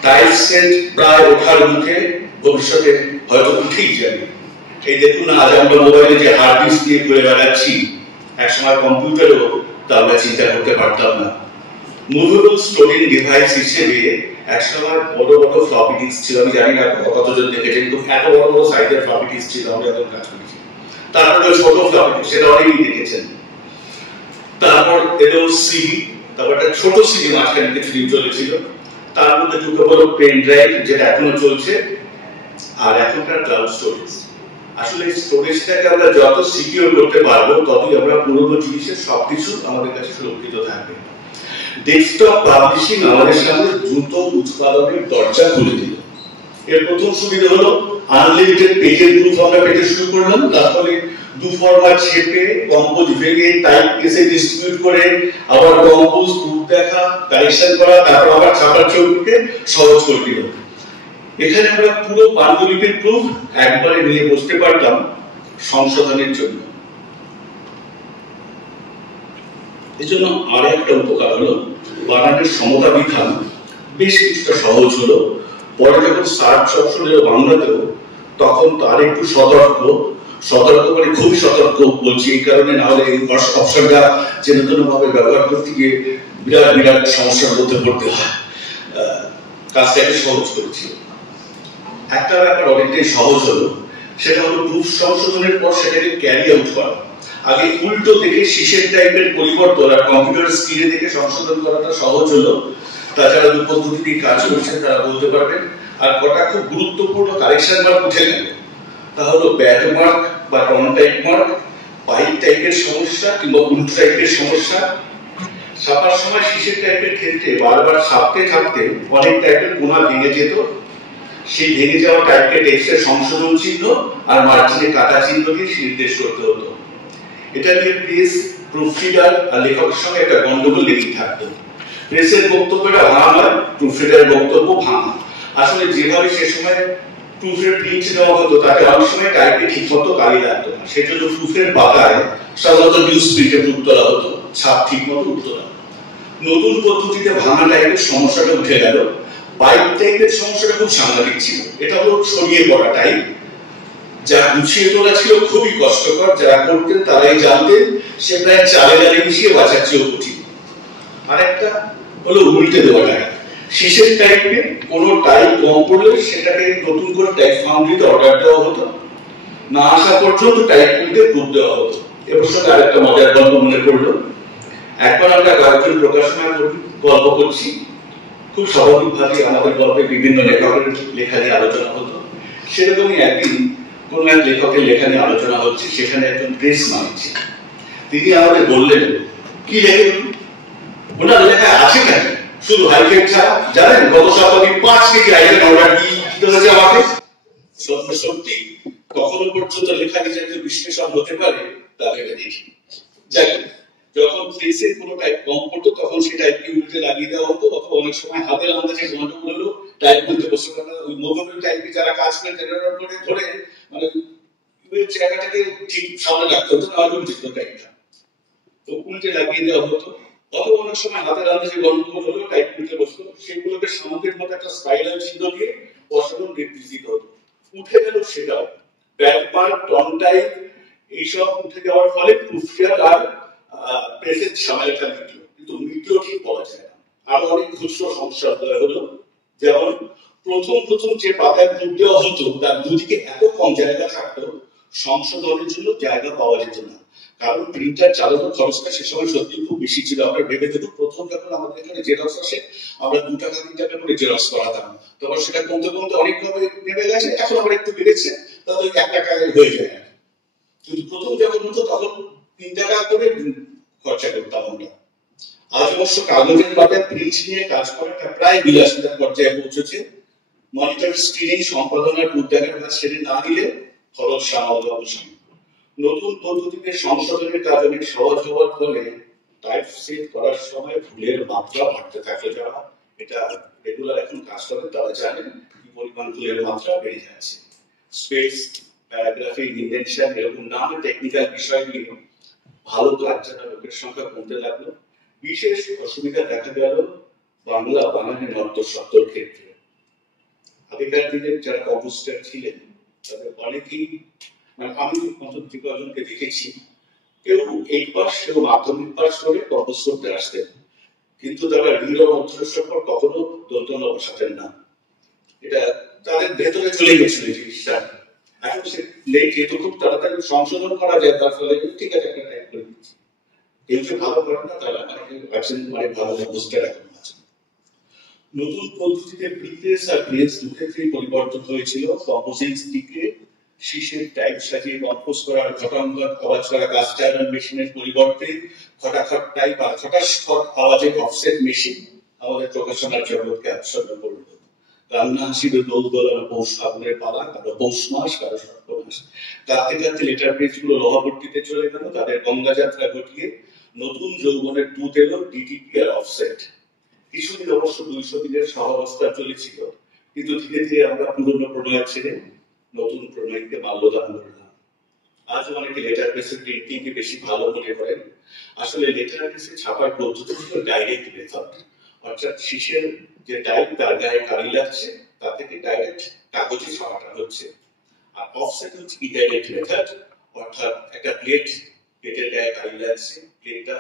টাইপ সেট প্রায় ওঠার মুখে, ভবিষ্যতে হয়তো উঠেই যাবে। এই দেখুন, আজ আমরা মোবাইলে যে হার্ড ডিস্ক দিয়ে ঘুরে বেড়াচ্ছি, একসময় কম্পিউটারেও তা আমরা চিন্তা করতে পারতাম না। মুভেবল স্টোরিং ডিভাইস হিসেবে একসময় বড় বড় ফ্লপি ডিস্ক ছিল। আমি জানি না কতজন দেখেছেন, কিন্তু এত বড় বড় সাইজের ফ্লপি ডিস্ক ছিল আমরা যখন কাজ করেছি। তারপরে ছোট ফ্লপি ডিস্ক, সেটা অনেকেই দেখেছেন। তারপর এলো সিডি, তারপর একটা ছোট সিডি মাঝখানে কিছুদিন চলেছিল। তার মধ্যে ঢুকে পড়লো পেন ড্রাইভ, যেটা এখনো চলছে, আর এখনকার ক্লাউড স্টোরেজ। আসলে স্টোরেজটাকে আমরা যত সিকিউর করতে পারবো ততই আমরা পুরোনো জিনিসের সবকিছু আমাদের কাছে সুরক্ষিত থাকবে। ডেস্কটপ পাবলিশিং আমাদের সামনে দ্রুত উৎপাদনের দরজা খুলে দিল। এর প্রথম সুবিধা হলো আনলিমিটেড পেজের প্রুফ আমরা পেতে শুরু করলাম। তারপরে দু ফরম্যাট শেপে কম্পোজ ভেঙে টাইপ কেসে ডিস্ট্রিবিউট করে আবার কম্পোজ প্রুফ দেখা, কারেকশন করা, তারপর আবার ছাপার চৌকিতে সহজ করে দিল। এখানে আমরা পুরো পাণ্ডুলিপির প্রুফ একবারে নিয়ে বসতে পারতাম সংশোধনের জন্য। এজন্য আর একটা উপকার হলো বানানের সমতা বিধান বেশ কিছুটা সহজ হলো। পরে যখন সার্চ অপশন এলো বাংলাতেও, তখন তার একটু সতর্ক মানে খুবই সতর্ক বলছি এই কারণে, না হলে এই অপশনটা যেন ভাবে ব্যবহার করতে গিয়ে বিরাট সমস্যার মধ্যে পড়তে হয়। কাজটাকে সহজ করেছিল। একটা ব্যাপার অনেকটাই সহজ হলো, সেটা হলো প্রুফ সংশোধনের পর সেটাকে ক্যারি আউট করা। আগে উল্টো দেখে শীষের টাইপের পরিবর্তন আর কম্পিউটার স্ক্রিনে দেখে সংশোধন করাটা সহজ হলো। তাছাড়া দু পদ্ধতি কাজ করছেন তারা বলতে পারবেন। আর কটা খুব গুরুত্বপূর্ণ কারেকশন মার্ক উঠে গেল, তা হলো ব্যাড মার্ক বা টন টাইপ মার্ক, পাইপ টাইপের সমস্যা কিংবা উল্টো টাইপের সমস্যা। ছাপার সময় শীষের টাইপের ক্ষেত্রে বারবার ছাপতে থাকতে অনেক টাইপের কোণা ভেঙে যেত। সেই ভেঙে যাওয়া টাইপকে টেক্সটের সংশোধন চিহ্ন আর মার্জিনে কাটা চিহ্ন দিয়ে নির্দেশ করতে হতো। এটা নিয়ে প্রেস, প্রুফরিডার আর লেখকের সঙ্গে একটা গন্ডগোল লেগেই থাকতো। প্রেসের বক্তব্যটা ভাঙা হয়, প্রুফরিডারের বক্তব্য ভাঙা। আসলে যেভাবে সে সময় প্রুফের প্রিন্ট দেওয়া হতো তাতে অনেক সময় টাইপে ঠিক মতো কালি লাগতো না। সেই জন্য প্রুফের পাতায় সাধারণত নিউজ প্রিন্টে প্রুফ তোলা হতো, ছাপ ঠিক মতো উঠতো না। নতুন পদ্ধতিতে ভাঙা টাইপের সমস্যাটা উঠে গেল। পাইপ টাইপের সমস্যাটা খুব সাংঘাতিক ছিল। এটা হলো ছড়িয়ে পড়া টাইপ, যা গুছিয়ে তোলা ছিল খুবই কষ্টকর। যারা করতেন তারাই জানতেন, সে প্রায় চালে ডালে মিশিয়ে বাঁচার চেয়েও কঠিন। আরেকটা হলো উল্টে দেওয়া টাইপ। শীষের টাইপে কোনো টাইপ কম পড়লে সেটাকে নতুন করে টাইপ ফাউন্ডারিতে অর্ডার দেওয়া হতো, না আসা পর্যন্ত টাইপ উল্টে প্রুফ দেওয়া হতো। এ প্রসঙ্গে আরেকটা মজার গল্প মনে পড়লো। একবার আমরা গায়ত্রী প্রকাশনার গল্প করছি, খুব স্বাভাবিকভাবে আমাদের গল্পে বিভিন্ন লেখকের লেখা নিয়ে আলোচনা হতো। সেরকমই একদিন কোন এক লেখকের লেখা নিয়ে আলোচনা হচ্ছে, সেখানে একজন প্রেস মালিক, তিনি আমাদের বললেন, কি লেখেন ওনার লেখায় আছে কেন শুধু হাইফেন ছাড়া? জানেন গত সপ্তাহে 5 কেজি হাইফেন অর্ডার দিতে হয়েছে আমাকে। সত্যি কখনো পর্যন্ত লেখা নিজের বিশ্লেষণ হতে পারে তা ভেবে দেখি। যাই যখন প্রেসে কোনো টাইপ কম পড়তো তখন সেই টাইপকে উল্টে লাগিয়ে দেওয়া হতো, অথবা অনেক সময় হাতের আন্দাজে গন্ডগোল হলো টাইপ বলতে বসে গেল। ওই মোবাইল টাইপে যারা কাজ করে জেনারেট করে ধরে মানে জায়গাটাকে ঠিক সামনে রাখতে হতো, না উল্টে যেত টাইপটা, তো উল্টে লাগিয়ে দেওয়া হতো। অথবা অনেক সময় হাতের আন্দাজে গন্ডগোল হলো টাইপ উল্টে বসতো, সেগুলোকে সামনের মতো একটা স্পাইরাল চিহ্ন দিয়ে বসানো নির্দেশ দিতে হতো। উঠে গেল সেটাও। ব্যাকবার টন টাইপ এইসব উঠে যাওয়ার ফলে প্রুফরিডার আর প্রেসের ঝামেলাটা মিটলো, কিন্তু মিটলো ঠিক বলা যায় না। আরো অনেক খুচরো সমস্যা হলো, যেমন প্রথম যে পাতায় প্রুফ দেওয়া হতো তার দুদিকে এত কম জায়গা থাকতো, সংশোধনের জন্য জায়গা পাওয়া যেত না। কারণ প্রিন্টার চালানোর খরচটা সে সময় সত্যি খুব বেশি ছিল। আমরা ভেবে দেখুন, প্রথম যখন আমাদের এখানে জেরক্স আসে আমরা 2 টাকা 3 টাকা করে জেরক্স করাতাম, তারপর সেটা কমতে কমতে অনেকভাবে নেমে গেছে, এখন আবার একটু বেড়েছে, তাহলে 1 টাকা হয়ে যায়। কিন্তু প্রথম যখন হতো তখন 3 টাকা করে খরচা করতাম আমরা। আজ অবশ্য কাগজের পাতায় প্রিন্ট নিয়ে কাজ করাটা প্রায় বিলাসিতার পর্যায়ে পৌঁছেছে। মনিটর স্ক্রিনে সম্পাদনার উদ্যোগের কাজ সেরে না দিলে খরচ সামাল অবশ্যই। নতুন পদ্ধতিতে সংশোধনের কাজ অনেক সহজ হওয়ার ফলে টাইপ সেট করার সময় ভুলের মাত্রা বাড়তে থাকে। যারা এটা রেগুলার এখন কাজ করে তারা জানেন কি পরিমাণ ভুলের মাত্রা বেড়ে যাচ্ছে। স্পেস, প্যারাগ্রাফি, ইন্ডেন্টেশন এরকম নামে টেকনিক্যাল বিষয়গুলি ভালো কাজ জানা লোকের সংখ্যা কমতে লাগলো। বিশেষ অসুবিধা দেখা গেল বাংলা বানানের অন্তঃশব্দের ক্ষেত্রে। আগেকার দিনের যারা কম্পোজিটর ছিলেন তাদের অনেকেই, মানে আমি অন্তত যে কজনকে দেখেছি, কেউ 8 পাস কেউ মাধ্যমিক পাস করে কম্পোজ করতে আসতেন, কিন্তু তারা ঋণ অন্তঃস্বর কখনো দন্তন বসাতেন না। এটা তাদের ভেতরে চলে গেছিল এই জিনিসটা। এখন সে লেট যেহেতু খুব তাড়াতাড়ি সংশোধন করা যায়, তার ফলে ঠিক আছে একটা টাইপ করে দিচ্ছি। কেউ যে ভালো করেন না তারা মানে ভালো কম্পোজিটর এখন আছে। নতুন পদ্ধতিতে প্রিপ্রেস আর প্রেস দুক্ষেত্রেই পরিবর্তন হয়েছিল। কম্পোজিং স্টিকে শীষের টাইপ সাজিয়ে কম্পোজ করার ঘটাঙ্গত আওয়াজ করা কাস্ট আয়রন মেশিনের পরিবর্তে খটাখট টাইপ আর খটাসখট আওয়াজের অফসেট মেশিন আমাদের প্রকাশনার জগৎকে আচ্ছন্ন করল। রান্না হাসির দোল দোলানো পৌষ ফাগুনের পালা, কারো পৌষ মাস, কারো সপ্তমাস। কাঁদতে কাঁদতে লেটার পেজগুলো লোহাপট্টিতে চলে গেল, তাদের গঙ্গা যাত্রা ঘটিয়ে নতুন যৌবনের দূত এলো ডিটিপি আর অফসেট। কিছুদিন অবশ্য 200 দিনের সহাবস্থা চলেছিল, কিন্তু ধীরে ধীরে আমরা পুরনো প্রণয় ছেড়ে নতুন প্রণয়কে মাল্যদান করলাম। আজ অনেকে লেটার প্রেসের প্রিন্টিংকে বেশি ভালো মনে করেন। আসলে লেটার প্রেসে ছাপার পদ্ধতি ছিল ডাইরেক্ট মেথড, অর্থাৎ শীষের যে টাইপ তার গায়ে কালি লাগছে তা থেকে ডাইরেক্ট কাগজে ছাপাটা হচ্ছে। আর অফসেট হচ্ছে ইনডাইরেক্ট মেথড, অর্থাৎ একটা প্লেটের গায়ে কালি লাগছে, প্লেটটা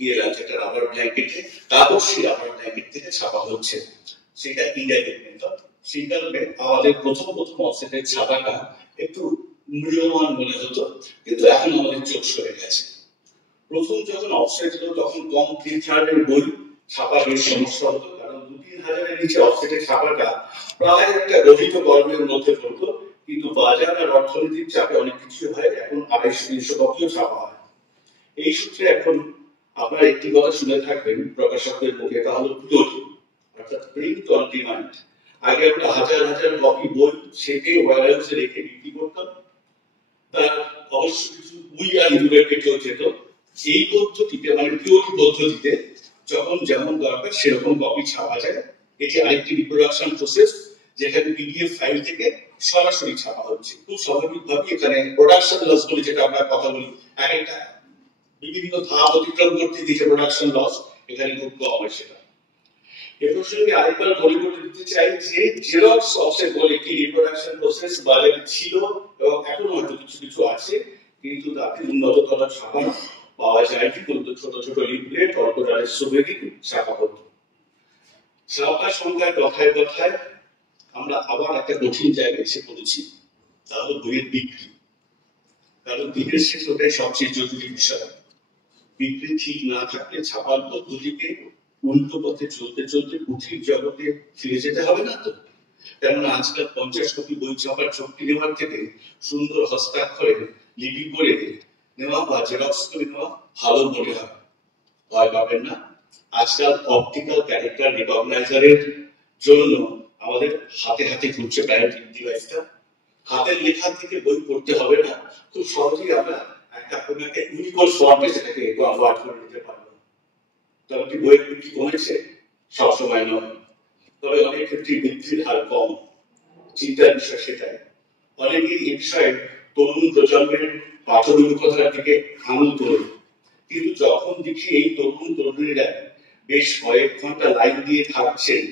দিয়ে লাগছে একটা রাবার ব্ল্যাঙ্কেটে, তারপর সেই রাবার ব্ল্যাঙ্কেট থেকে ছাপা হচ্ছে, সেটা ইনডাইরেক্ট মেথড। সেই কারণে আমাদের প্রথম অফসেটের ছাপাটা একটু মূল্যবান মনে হতো, কিন্তু এখন আমাদের চোখ সরে গেছে। প্রথম যখন অফসেট হলো তখন কম প্রিন্টারের বই ছাপা বেশ সমস্যা হতো, কারণ 2-3 হাজারের নিচে অফসেটের ছাপাটা প্রায় একটা গঠিত কর্মের মধ্যে পড়তো। কিন্তু বাজার আর অর্থনীতির চাপে অনেক কিছু হয়, এখন 250-300 কপিও ছাপা হয়। এই সূত্রে এখন আপনারা একটি কথা শুনে থাকবেন প্রকাশকদের মুখে, তা হলো পিওটি, অর্থাৎ প্রিন্ট অন ডিমান্ড। আগে আমরা হাজার হাজার কপি বই ছেপে ওয়্যারহাউসে রেখে বিক্রি করতাম, তার অবশ্য কিছু উই আর ইঁদুরের পেটেও যেত। এই পদ্ধতিতে মানে পিওটি পদ্ধতিতে যখন যেমন দরকার সেরকম কপি ছাপা যায়। এটি আরেকটি রিপ্রোডাকশন প্রসেস, যেখানে পিডিএফ ফাইল থেকে সরাসরি ছাপা হচ্ছে। খুব স্বাভাবিকভাবে এখানে প্রোডাকশন লস বলে যেটা আমরা কথা বলি, একটা বিভিন্ন ধাপ অতিক্রম করতে যে প্রোডাকশন লস এখানে খুব কম হয়। সেটা এ প্রসঙ্গে আরেকবার মনে করে দিতে চাই যে জেরক্স অফসেট বলে একটি রিপ্রোডাকশন প্রসেস বাজারে ছিল এবং এখনো হয়তো কিছু কিছু আছে, কিন্তু তাতে উন্নততর ছাপা পাওয়া যায় কি, কিন্তু ছোট ছোট লিফলেট অল্পটারের ছবি ছাপা হতো। ছাপা সংখ্যার কথায় কথায় আমরা আবার একটা কঠিন জায়গায় এসে পড়েছি, তা হলো বইয়ের বিক্রি। কারণ দিনের শেষ ওটাই সবচেয়ে জরুরি বিষয়। বিক্রি ঠিক না থাকলে ছাপার পদ্ধতিকে উল্টো পথে চলতে চলতে পুঁথির জগতে ফিরে যেতে হবে না তো। কেননা আজকাল 50 কপি বই ছাপার চুক্তি নেওয়ার থেকে সুন্দর হস্তাক্ষরে লিপি করে নেওয়া বা জেরক্স করে নেওয়া ভালো মনে হয়। ভয় পাবেন না, আজকাল অপটিক্যাল ক্যারেক্টার রিকগনাইজারের জন্য আমাদের হাতে হাতে ঘুরছে বায়োমেট্রিক ডিভাইসটা। হাতের লেখা থেকে বই পড়তে হবে না, খুব সহজেই আমরা একটা ইউনিকোড ফর্মে সেটাকে কনভার্ট করে নিতে পারবো। তবে কি বইয়ের বিক্রি কমেছে? সবসময় নয়, তবে অনেক ক্ষেত্রে বৃদ্ধির হার কম। চিন্তার বিষয় সেটাই। অনেকেই এই বিষয়ে তরুণ প্রজন্মের পাঠবিমুখতার থেকে আঙুল তোলে, কিন্তু যখন দেখি এই তরুণ তরুণীরা বেশ কয়েক ঘন্টা লাইন দিয়ে থাকছেন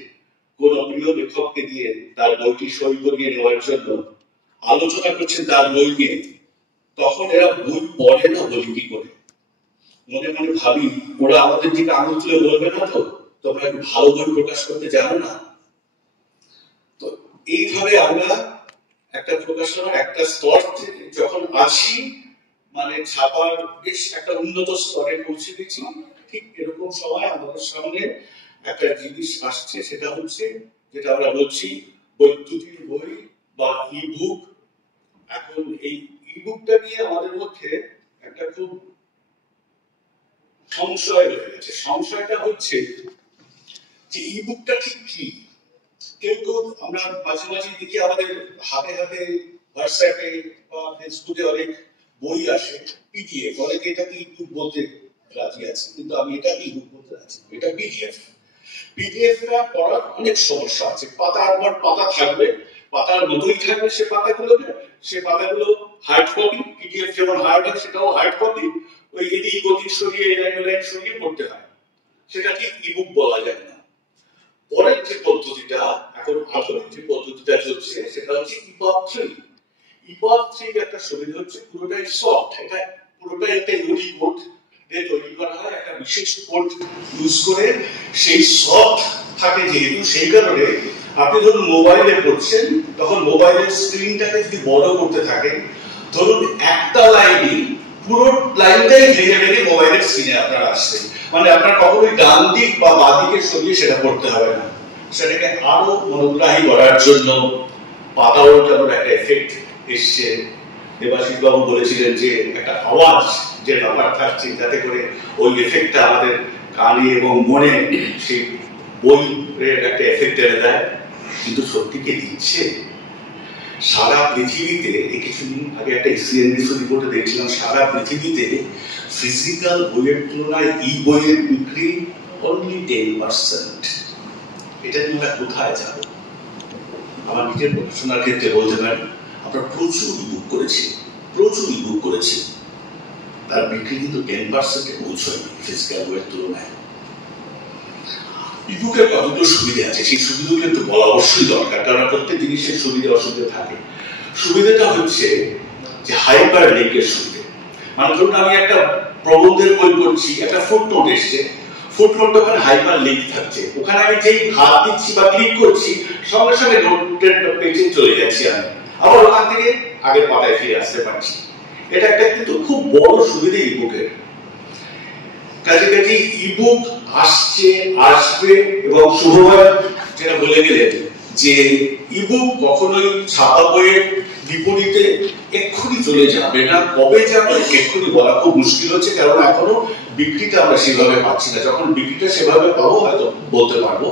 কোন প্রিয় লেখককে দিয়ে তার বইটি সই করিয়ে নেওয়ার জন্য, আলোচনা করছেন তার বই নিয়ে, তখন এরা বই পড়ে না বলি কি করে? মনে মনে ভাবি ওরা আমাদের দিকে আঙুল তুলে বলবে না তো তোমরা একটু ভালো বই প্রকাশ করতে জানো না? তো এইভাবে আমরা একটা প্রকাশনার একটা স্তর থেকে যখন আসি, মানে ছাপার বেশ একটা উন্নত স্তরে পৌঁছে গেছি, ঠিক এরকম সময় আমাদের সামনে একটা জিনিস আসছে, সেটা হচ্ছে যেটা আমরা বলছি বৈদ্যুতিক বই বা ইবুক। এখন এই ইবুকটা নিয়ে আমাদের মধ্যে একটা খুব সংশয় রয়ে গেছে। সংশয়টা হচ্ছে যে ইবুকটা ঠিক কি। কেউ কেউ আমরা মাঝে মাঝে দেখি আমাদের হাতে হাতে হোয়াটসঅ্যাপে বা ফেসবুকে অনেক বই আসে পিডিএফ, অনেকে এটাকে ইবুক বলতে রাজি আছে, কিন্তু আমি এটাকে ইবুক বলতে রাজি, এটা পিডিএফ। পিডিএফটা পড়ার অনেক সমস্যা আছে। পাতার পর পাতা থাকবে, পাতার মতোই থাকবে সে পাতাগুলো হার্ড কপি। পিডিএফ যেমন হার্ড হয় সেটাও হার্ড কপি, ওই এদিক ওদিক সরিয়ে লাইন সরিয়ে পড়তে হয়, সেটাকে ইবুক বলা যায় না। পরের যে পদ্ধতিটা, এখন আধুনিক যে পদ্ধতিটা চলছে সেটা হচ্ছে ইপাব 3। ইপাব 3 একটা সুবিধা হচ্ছে পুরোটাই সফট, এটা পুরোটাই একটা ইউনিকোড দিয়ে তৈরি করা হয়, একটা বিশেষ কোড ইউজ করে। সেই সফট থাকে যেহেতু, সেই কারণে আপনি ধরুন মোবাইলে পড়ছেন, তখন মোবাইলের স্ক্রিনটাকে যদি বড় করতে থাকেন, ধরুন একটা লাইনই পুরো লাইনটাই ভেঙে ভেঙে মোবাইলের স্ক্রিনে আপনার আসছে, মানে আপনার কখনোই ডান দিক বা বাঁ দিকে সরিয়ে সেটা পড়তে হবে না। সেটাকে আরো মনোগ্রাহী করার জন্য পাতা উল্টানোর একটা এফেক্ট এসছে, দেবাশিস বাবু বলেছিলেন যে একটা আওয়াজ যে ব্যাপার থাকছে যাতে করে ওই এফেক্টটা আমাদের কানে এবং মনে সেই বইয়ের একটা এফেক্ট এনে দেয়, কিন্তু সত্যি কি দিচ্ছে? সারা পৃথিবীতে কিছুদিন আগে একটা এসিএনবিসি রিপোর্টে দেখছিলাম, সারা পৃথিবীতে ফিজিক্যাল বইয়ের তুলনায় ই বইয়ের বিক্রি অনলি 10%। এটা নিয়ে আমরা কোথায় যাব? আমার নিজের পড়াশোনার ক্ষেত্রে বলতে পারি আমরা প্রচুর ইবুক করেছি, তার বিক্রি কিন্তু 10%-এ পৌঁছয়নি ফিজিক্যাল বইয়ের তুলনায়। ইবুকের কতগুলো সুবিধা আছে, সেই সুবিধাগুলো একটু বলা অবশ্যই দরকার, কারণ প্রত্যেক জিনিসের সুবিধা অসুবিধা থাকে। সুবিধাটা হচ্ছে যে হাইপার লিঙ্কের সুবিধা। মানে ধরুন আমি একটা প্রবন্ধের বই পড়ছি, একটা ফুটনোট এসছে, ফুটনোটটা ওখানে হাইপার লিঙ্ক থাকছে, ওখানে আমি যেই হাত দিচ্ছি বা ক্লিক করছি সঙ্গে সঙ্গে নোটের পেজে চলে যাচ্ছি, আমি আবার ওখান থেকে আগের পাতায় ফিরে আসতে পারছি। এটা একটা কিন্তু খুব বড় সুবিধা ইবুকের। কাজে ইবুক আসবে এবং শুভভাবে যেটা বলে গেলেন যে ইবুক কখনোই ছাপা বইয়ের বিপরীতে এক্ষুনি চলে যাবে না, কবে যাবে এক্ষুনি বলা খুব মুশকিল হচ্ছে, কারণ এখনো বিক্রিটা আমরা সেভাবে পাচ্ছি না। যখন বিক্রিটা সেভাবে পাবো হয়তো বলতে পারবো,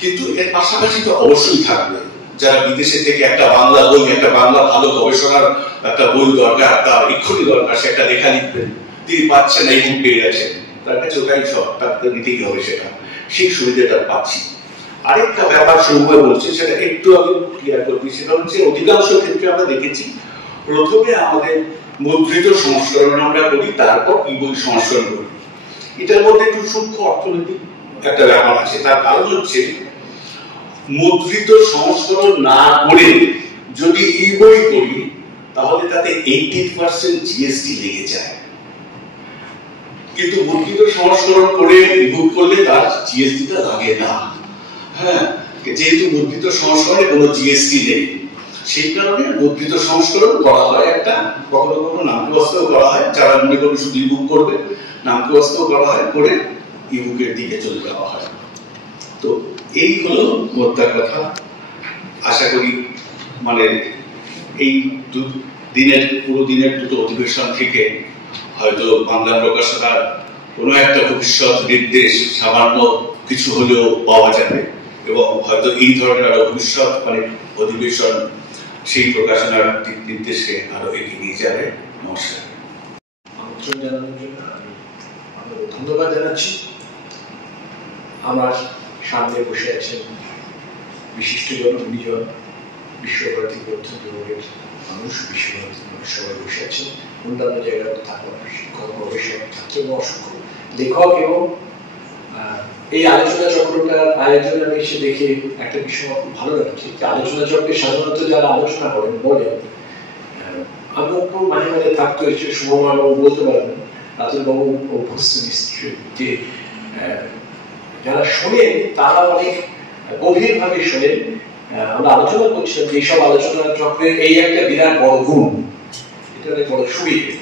কিন্তু এর পাশাপাশি তো অবশ্যই থাকবে যারা বিদেশে থেকে একটা বাংলা বই, একটা বাংলা ভালো গবেষণার একটা বই দরকার, তার এক্ষুনি দরকার, সে একটা লেখা লিখবেন, তিনি পাচ্ছেন না, ইবুক পেয়ে গেছেন, তার কাছে ওটাই সব, তাকে নিতেই হবে সেটা, সেই সুবিধাটা পাচ্ছি। আরেকটা ব্যাপার সময় বলছে, সেটা একটু আমি ক্লিয়ার করছি, সেটা হচ্ছে অধিকাংশ ক্ষেত্রে আমরা দেখেছি প্রথমে আমাদের মুদ্রিত সংস্করণ আমরা করি, তারপর ই বই সংস্করণ করি। এটার মধ্যে একটু সূক্ষ্ম অর্থনৈতিক একটা ব্যাপার আছে। তার কারণ হচ্ছে মুদ্রিত সংস্করণ না করে যদি ই বই করি তাহলে তাতে 80% জিএসটি লেগে যায়, কিন্তু মুদ্রিত সংস্করণ করে ইবুক করলে তার জিএসটিটা লাগে না। হ্যাঁ, যেহেতু মুদ্রিত সংস্করণে কোনো জিএসটি নেই, সেই কারণে মুদ্রিত সংস্করণ করা হয় একটা, কখনো কখনো নামকাওয়াস্তেও করা হয়, যারা মনে করে শুধু ইবুক করবে নামকাওয়াস্তেও করা হয়, করে ইবুকের দিকে চলে যাওয়া হয়। তো এই হলো মোদ্দা কথা। আশা করি মানে এই পুরো দিনের দুটো অধিবেশন থেকে হয়তো বাংলা প্রকাশনার কোনো একটা ভবিষ্যৎ নির্দেশ সামান্য কিছু হলেও পাওয়া যাবে, এবং হয়তো এই ধরনের আরো ভবিষ্যৎ মানে অধিবেশন সেই প্রকাশনার দিক নির্দেশে আরো এগিয়ে নিয়ে যাবে। নমস্কার। আমন্ত্রণ জানানোর জন্য আমি ধন্যবাদ জানাচ্ছি। আমার সামনে বসে আছেন বিশিষ্টজন, গুণীজন, বিশ্বভারতী গ্রন্থ বিভাগের মানুষ, বিশ্বভারতীর মানুষ সবাই বসে আছেন, অন্যান্য জায়গায় থাকা শিক্ষক, গবেষক, ছাত্র এবং অসংখ্য লেখক। এবং এই আলোচনা চক্রটার আয়োজনে আমি এসে দেখে একটা বিষয় খুব ভালো লাগছে যে আলোচনা চক্রে সাধারণত যারা আলোচনা করেন বলেন, আমি একটু মাঝে মাঝে থাকতে হয়েছে, শুভমানবাবু বলতে পারবেন, রাতুলবাবু অভ্যস্ত নিশ্চয়, যে যারা শোনেন তারা অনেক গভীরভাবে শোনেন। আমরা আলোচনা করছিলাম যে এইসব আলোচনা চক্রের এই একটা বিরাট বড় গুণ, এটা অনেক বড় সুবিধে,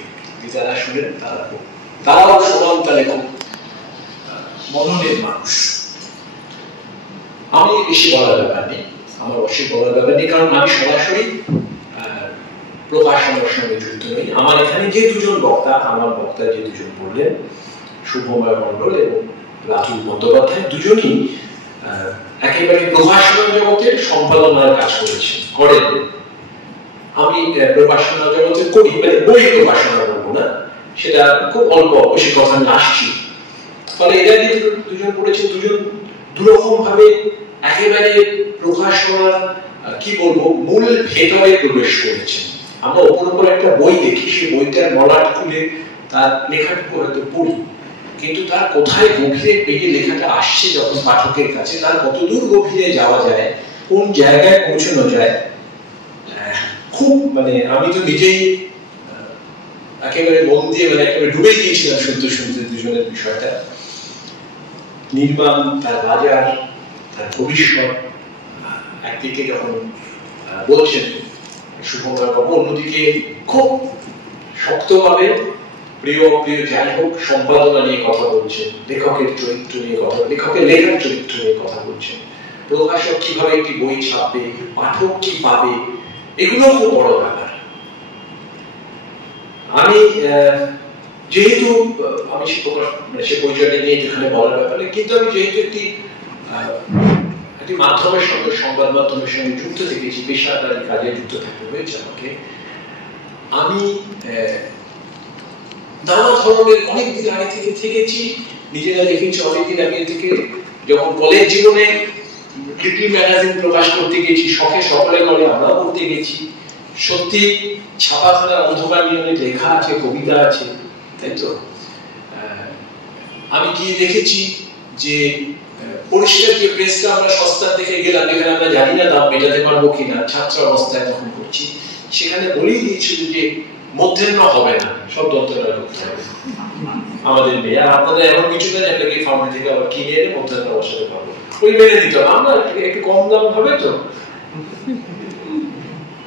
যারা শোনেন তারাও সমান তালে খুব মননের মানুষ। আমি বেশি বলার ব্যাপার নেই, আমার অবশ্যই বলার ব্যাপার নেই, কারণ আমি সরাসরি প্রকাশনার সঙ্গে যুক্ত নই। আমার এখানে যে দুজন বক্তা, আমার বক্তা যে দুজন বললেন, শুভময় মণ্ডল এবং রাতুল বন্দ্যোপাধ্যায়, দুজনই একেবারে প্রকাশনা জগতে সম্পাদনার কাজ করেন। আমি প্রকাশনা জগতে করি, মানে বই প্রকাশনা করবো না, সেটা খুব অল্প সে কথা আমি আসছি। ফলে এরা যে দুজন পড়েছে, দুজন দুরকম ভাবে একেবারে প্রকাশনার কি বলবো মূল ভেতরে প্রবেশ করেছে। আমরা ওপর একটা বই দেখি, সেই বইটার মলাট খুলে তার লেখাটুকু হয়তো পড়ি, কিন্তু তার কোথায় গভীরে পেয়ে লেখাটা আসছে যখন পাঠকের কাছে, তার কতদূর গভীরে যাওয়া যায়, কোন জায়গায় পৌঁছানো যায়, খুব মানে আমি তো নিজেই একেবারে মন দিয়ে মানে একেবারে ডুবে গিয়েছিলাম শুনতে শুনতে দুজনের বিষয়টা। নির্মাণ, তার বাজার, তার ভবিষ্যৎ একদিকে যখন বলছেন শুভঙ্কর বাবু, অন্যদিকে খুব শক্তভাবে প্রিয় যাই হোক সম্পাদনা নিয়ে কথা বলছেন, লেখকের চরিত্র নিয়ে কথা, লেখকের লেখার চরিত্র নিয়ে কথা বলছেন, প্রকাশক কিভাবে একটি বই ছাপবে, পাঠক কি পাবে, এগুলো খুব বড় ব্যাপার। আমি যেহেতু আমি সে পরিচয়টা নিয়ে এখানে বলার ব্যাপারে, কিন্তু আমি যেহেতু একটি মাধ্যমের সঙ্গে, সংবাদ মাধ্যমের সঙ্গে যুক্ত থেকেছি, পেশাদারি কাজে যুক্ত থাকতে হয়েছে আমাকে। আমি নানা ধরনের অনেকদিন আগে থেকে থেকেছি, নিজেরা দেখেছি অনেকদিন আগে থেকে। যখন কলেজ জীবনে লিটল ম্যাগাজিন প্রকাশ করতে গেছি, শখে সকলে করে আমরাও করতে গেছি। সত্যি ছাপাখানার অন্ধকার নিয়ে অনেক লেখা আছে, কবিতা আছে, তাই তো? আমি গিয়ে দেখেছি যে পরিষ্কার যে প্রেসটা আমরা সস্তার থেকে গেলাম, যেখানে আমরা জানি না দাম মেটাতে পারবো কিনা, ছাত্র অবস্থায় তখন করছি, সেখানে বলেই দিয়েছিল যে মধ্যাহ্ন হবে না, সব দপ্তরা করতে হবে আমাদের মেয়ে। আর আপনাদের এমন কিছু না যেটাকে ফার্মে থেকে আবার কিনে এনে মধ্যাহ্ন বসাতে পারবো, ওই মেনে দিতে হবে। আমরা একটু কম দাম হবে তো,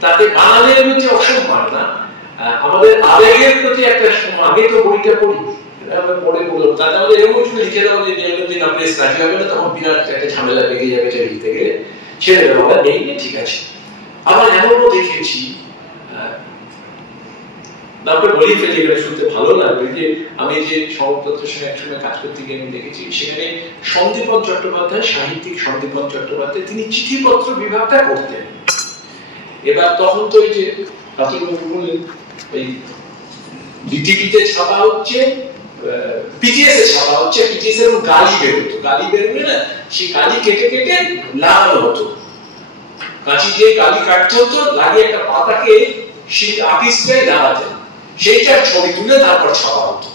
তাতে বাঙালির মধ্যে অসম্মান না, আমাদের আবেগের প্রতি একটা আগে তো বইটা পড়ি, পড়ে বললাম, তাতে আমাদের এরকম কিছু লিখে দেওয়া যে দিন আপনি রাজি হবে না, তখন বিরাট একটা ঝামেলা লেগে যাবে এটা লিখতে গেলে, ছেড়ে দেবো, আমরা নেই, ঠিক আছে। আবার এমনও দেখেছি, তারপরে বলি ফেলে গেলে শুনতে ভালো লাগবে, যে আমি যে সংবাদপত্রের সঙ্গে একসঙ্গে কাজ করতে গিয়ে আমি দেখেছি, সেখানে সন্দীপন চট্টোপাধ্যায়, সাহিত্যিক সন্দীপন চট্টোপাধ্যায়, তিনি চিঠিপত্র বিভাগটা করতেন। এবার তখন তো এই যে ডিটিপিতে ছাপা হচ্ছে, পিটিএস এ ছাপা হচ্ছে, পিটিএস এর গালি বেরোতো, গালি বেরোলে না সেই গালি কেটে কেটে লাগানো হতো, কাঁচি দিয়ে গালি কাটতে হতো, লাগিয়ে একটা পাতাকে সেই আর্টিস্টরাই লাগাতেন, সেইটার ছবি তুলে তারপর ছাপা হতো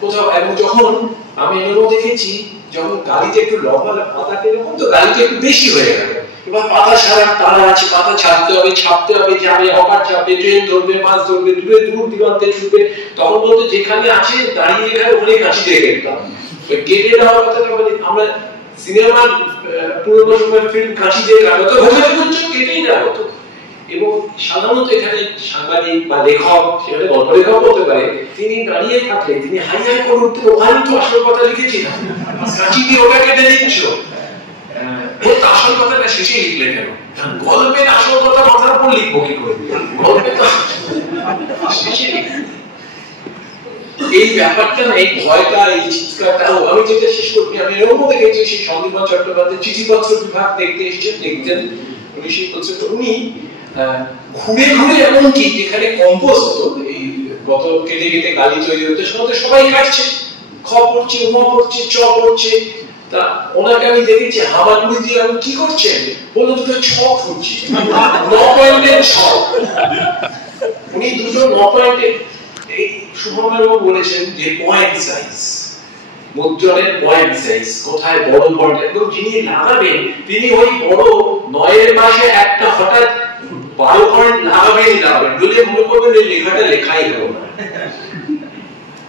কোথাও। এবং যখন আমি এরকম দেখেছি, যখন গালিতে একটু লম্বা পাতাকে এরকম, তো গালিতে একটু বেশি হয়ে গেল, এবার পাতা সারা তারা আছে, পাতা ছাপতে হবে, ছাপতে হবে, যাবে হকার চাপবে, ট্রেন ধরবে, মাছ ধরবে, দূরে দূর দিগন্তে ছুটবে, তখন বলতে যেখানে আছে দাঁড়িয়ে এখানে অনেক কাছে দিয়ে গেলাম, কেটে দেওয়ার কথাটা বলি আমরা সিনেমার পুরোনো সময়ের ফিল্ম কাঁচি দিয়ে কাটা হতো, কেটেই দেওয়া হতো। এবং সাধারণত এখানে সাংবাদিক বা লেখক, সেখানে গল্প লেখক হতে পারে, তিনি দাঁড়িয়ে থাকলে তিনি হাই হাই করে উঠতে, ওখানে তো আসল কথা লিখেছি না, কাঁচি দিয়ে ওটা কেটে দিচ্ছ, আসল কথাটা শেষে লিখলে কেন? গল্পের আসল কথা মাথার উপর লিখবো কি করে? গল্পে তো শেষে এই ব্যাপারটা না, এই ভয়টা, এই চিৎকারটাও আমি যেটা শেষ করি, আমি এরকম দেখেছি সেই সন্দীপন চট্টোপাধ্যায় চিঠিপত্র বিভাগ দেখতে এসেছেন, দেখতেন উনি সেই বলছেন, উনি ঘুরে ঘুরে এমনকি যেখানে কম্পোজ হতো, এই বোতল কেটে কেটে গালি তৈরি হতো, সবাই কাটছে, খ পড়ছে, ম পড়ছে, চ পড়ছে, তা ওনাকে আমি দেখেছি হামাগুড়ি দিয়ে আমি কি করছেন বললো, দুটো ছ খুঁজছি, 9 পয়েন্টের ছ, উনি দুটো 9 পয়েন্টের। এই শুভমের বলেছেন যে পয়েন্ট সাইজ, মুদ্রণের পয়েন্ট সাইজ কোথায় বড় পয়েন্ট, একদম যিনি লাগাবেন তিনি ওই বড় 9 মাসে একটা হঠাৎ 12 পয়েন্ট লাগাবেন, বলে মনে করবেন এই লেখাটা লেখাই হলো না,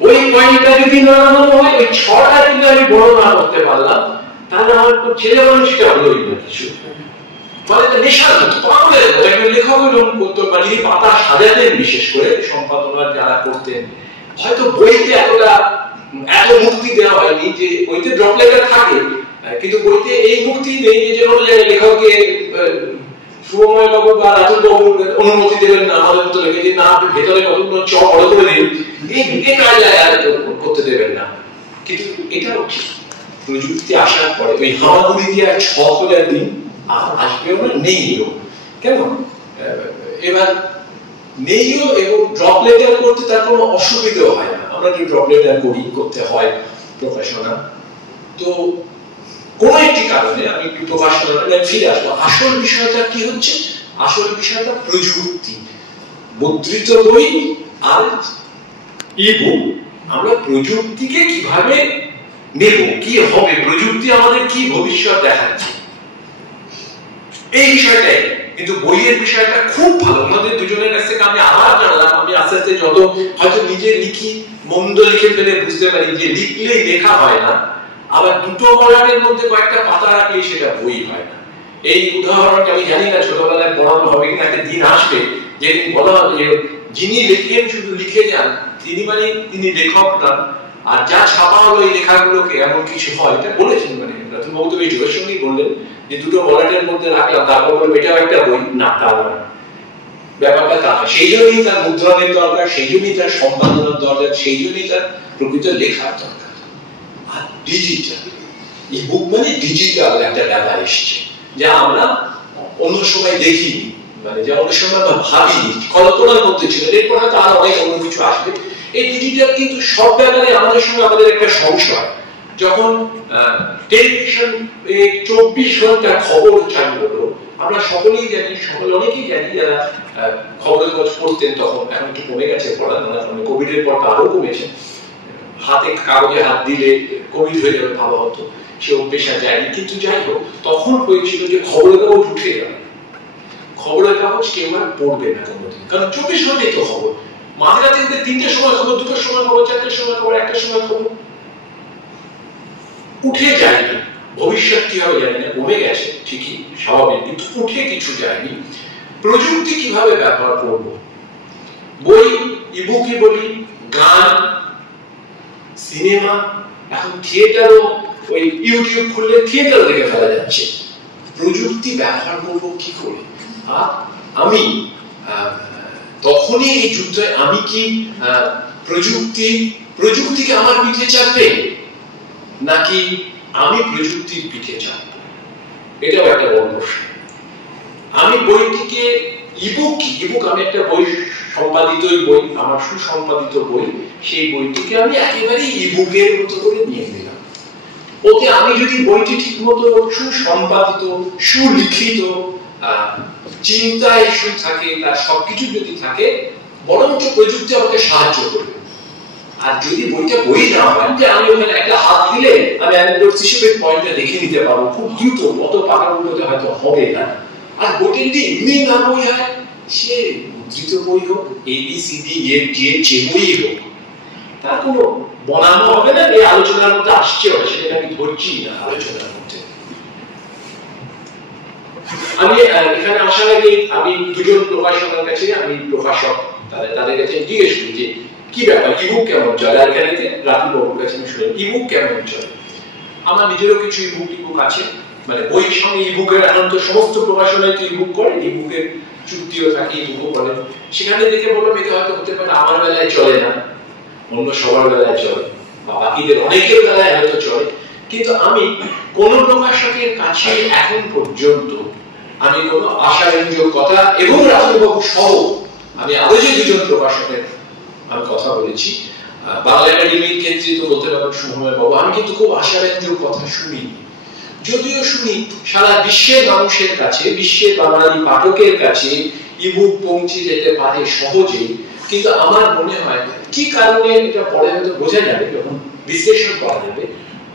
ওই পয়েন্টটা যদি লাগানো হয়, ওই 6টা যদি আমি বড় না করতে পারলাম, তাহলে আমার ছেলে মানুষটা হলোই না কিছু, ফলে এটা নেশার মতো পাগলের মতো একজন লেখক এরকম করতে পারি, পাতা সাজাতেন, বিশেষ করে সম্পাদনার যারা করতেন, হয়তো বইতে এত মুক্তি দেওয়া হয়নি, যে বইতে ড্রপ লেটার থাকে, কিন্তু বইতে এই মুক্তি নেই যে কোনো জায়গায় লেখককে শুভময় বাবু বা রাতুল বাবু অনুমতি দেবেন না, আমাদের মতো লেখে যে না আপনি ভেতরে কতগুলো চ বড় করে দিন, এই কাজ করতে দেবেন না। কিন্তু এটাও ঠিক, প্রযুক্তি আসার পরে ওই হামাগুড়ি দিয়ে 6 করে দিন আর আসবেও না, নেইও, কেন এবার নেইও, এবং ড্রপ লেটার করতে তার কোনো অসুবিধাও হয় না, আমরা যে ড্রপ লেটার করি, করতে হয় প্রকাশনা, তো কোন একটি কারণে আমি একটু প্রকাশনাটা ফিরে আসবো। আসল বিষয়টা কি হচ্ছে? আসল বিষয়টা প্রযুক্তি, মুদ্রিত বই আর ই-বুক। আমরা প্রযুক্তিকে কিভাবে নেব, কি হবে, প্রযুক্তি আমাদের কি ভবিষ্যৎ দেখাচ্ছে, এই বিষয়টাই। কিন্তু বইয়ের বিষয়টা খুব ভালো, আমাদের দুজনের কাছ থেকে আমি আবার জানলাম, আমি আস্তে আস্তে যত হয়তো নিজে লিখি, মন্দ লিখে ফেলে বুঝতে পারি যে লিখলেই লেখা হয় না, আবার দুটো কলামের মধ্যে কয়েকটা পাতা রাখলেই সেটা বই হয় না। এই উদাহরণটা আমি জানি না ছোটবেলায় পড়ানো হবে কিনা, একটা দিন আসবে যেদিন বলা হবে যে যিনি লেখেন শুধু লিখে যান, তিনি লেখক না, আর যা ছাপা হলো এই লেখাগুলোকে এমন কিছু হয়, এটা বলেছেন মানে রাতুল বাবু তো এই জোরের সঙ্গেই বললেন যে দুটো বলাটের মধ্যে রাখলাম, তারপর বলবো এটাও একটা বই, না তা নয়, ব্যাপারটা তা না। সেই জন্যই তার মুদ্রণের দরকার, সেই জন্যই তার সম্পাদনার দরকার, সেই জন্যই তার প্রকৃত লেখার দরকার। আর ডিজিটাল ইবুক মানে ডিজিটাল একটা ব্যাপার এসছে, যা আমরা অন্য সময় দেখিনি, মানে যা অন্য সময় আমরা ভাবিনি, কল্পনার মধ্যে ছিল। এরপর হয়তো আরো অনেক অন্য কিছু আসবে। এই ডিজিটাল কিন্তু সব ব্যাপারে আমাদের সঙ্গে আমাদের একটা সংশয়। যখন টেলিভিশন 24 ঘন্টা খবর চালু হলো, আমরা সকলেই জানি, অনেকেই জানি যারা খবরের কাগজ পড়তেন তখন, এখন একটু কমে গেছে পড়া, মানে কোভিডের পর আরো কমেছে। হাতে কাগজে হাত দিলে কোভিড হয়ে যাবে ভাবা হতো, সে অভ্যেসা যায়নি। কিন্তু যাই হোক, তখন হয়েছিল যে খবরের কাগজ উঠে গেল, খবরের কাগজ কেউ আর পড়বে না কোনোদিন, কারণ 24 ঘন্টাই তো খবর। মাঝরাতে 3টের সময় খবর, 2টোর সময় খবর, 4টের সময় খবর, 1টার সময় খবর, উঠে যায়নি। ভবিষ্যৎ কি হবে জানি না, কমে গেছে ঠিকই, স্বাভাবিক, কিন্তু উঠে কিছু যায়নি। প্রযুক্তি কিভাবে ব্যবহার করব? বই, ইবুকই বলি, গান, সিনেমা, এখন থিয়েটারও ওই ইউটিউব খুললে থিয়েটার দেখে ফেলা যাচ্ছে। প্রযুক্তি ব্যবহার করব কি করে? আর আমি তখনই এই যুদ্ধে আমি কি প্রযুক্তিকে আমার পিঠে চাপবে, নাকি আমি প্রযুক্তির পিঠে চাপবো? এটাও একটা বড় প্রশ্ন। আমি বইটিকে ইবুক আমি একটা বই, সম্পাদিত বই, আমার সুসম্পাদিত বই, সেই বইটিকে আমি একেবারে ইবুকের মতো করে নিয়ে নিলাম। ওতে আমি যদি বইটি ঠিক মতো সুসম্পাদিত, সুলিখিত, চিন্তায় থাকে, তার সবকিছু যদি থাকে, বরঞ্চ প্রযুক্তি আমাকে সাহায্য করবে। আর যদি বইটা বই না হয়, যে আমি ওখানে একটা হাত দিলে আমি অ্যানালিটিক্স হিসেবে পয়েন্টটা দেখে নিতে পারবো খুব দ্রুত, অত পাকাগুলোতে হয়তো হবে না। আর বইটা যদি এমনি না বই হয়, সে মুদ্রিত বই হোক, ABCD যে বই হোক, তার কোনো বনানো হবে না। এই আলোচনার মধ্যে আসছে, সেটা আমি ধরছি না আলোচনার মধ্যে। আমি এখানে আসার আগে আমি দুজন প্রকাশকের কাছে, আমি প্রকাশক, তাদের কাছে জিজ্ঞেস করি যে কি ব্যাপার, ইবুক কেমন চলে? আর এখানে রাতুল বাবুর কাছে আমি শুনি ইবুক কেমন চলে। আমার নিজেরও কিছু ইবুক আছে, মানে বইয়ের সঙ্গে ইবুকের, এখন তো সমস্ত প্রকাশনায় তো ইবুক করে, ইবুকের চুক্তিও থাকে, ইবুকও বলে। সেখানে দেখে বললাম এটা হয়তো হতে পারে আমার বেলায় চলে না, অন্য সবার বেলায় চলে, বা বাকিদের অনেকের বেলায় হয়তো চলে। কিন্তু আমি কোন প্রকাশকের কাছে এখন পর্যন্ত আমি কোনো আশাব্যঞ্জক কথা, এবং রাতুল বাবু সহ আমি আরো যে দুজন প্রকাশকের আমি কথা বলেছি, বাংলা একাডেমির ক্ষেত্রে তো বলতে পারবো সুময় বাবু, আমি কিন্তু খুব আশাব্যঞ্জক কথা শুনিনি। যদিও শুনি সারা বিশ্বের মানুষের কাছে, বিশ্বের বাঙালি পাঠকের কাছে ইবুক পৌঁছে যেতে পারে সহজে, কিন্তু আমার মনে হয় কি কারণে, এটা পরে হয়তো বোঝা যাবে যখন বিশ্লেষণ করা যাবে,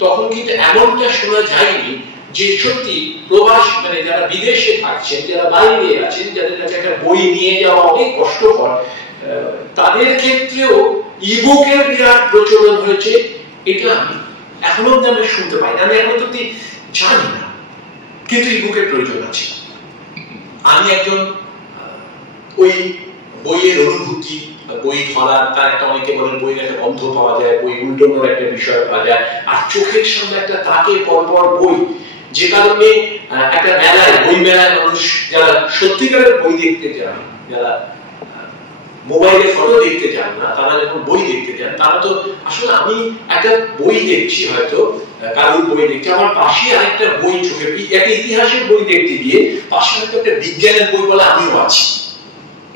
তখন কিন্তু এমনটা শোনা যায়নি যে সত্যি প্রবাস, মানে যারা বিদেশে থাকছেন, যারা বাইরে আছেন, যাদের কাছে একটা বই নিয়ে যাওয়া অনেক কষ্টকর, তাদের ক্ষেত্রেও ইবুকের বিরাট প্রচলন হয়েছে। এটা আমি এখনো আমি শুনতে পাই না, আমি এখন তো জানি না, কিন্তু ইবুকের প্রয়োজন আছে। আমি একজন ওই বইয়ের অনুভূতি, বই ধরার, তার একটা, অনেকে বলেন বইয়ের একটা গন্ধ পাওয়া যায়, বই উল্টোনোর একটা বিষয় পাওয়া যায়, আর চোখের সামনে একটা তাকে পরপর বই, যে কারণে একটা মেলায়, বই মেলায় মানুষ যারা সত্যিকারের বই দেখতে যান, যারা মোবাইলে ফটো দেখতে যান না, তারা যখন বই দেখতে যান, তারা তো আসলে, আমি একটা বই দেখছি, হয়তো কারুর বই দেখছি, আমার পাশে আরেকটা বই চোখে, একটা ইতিহাসের বই দেখতে গিয়ে পাশে হয়তো একটা বিজ্ঞানের বই বলে আমিও আছি।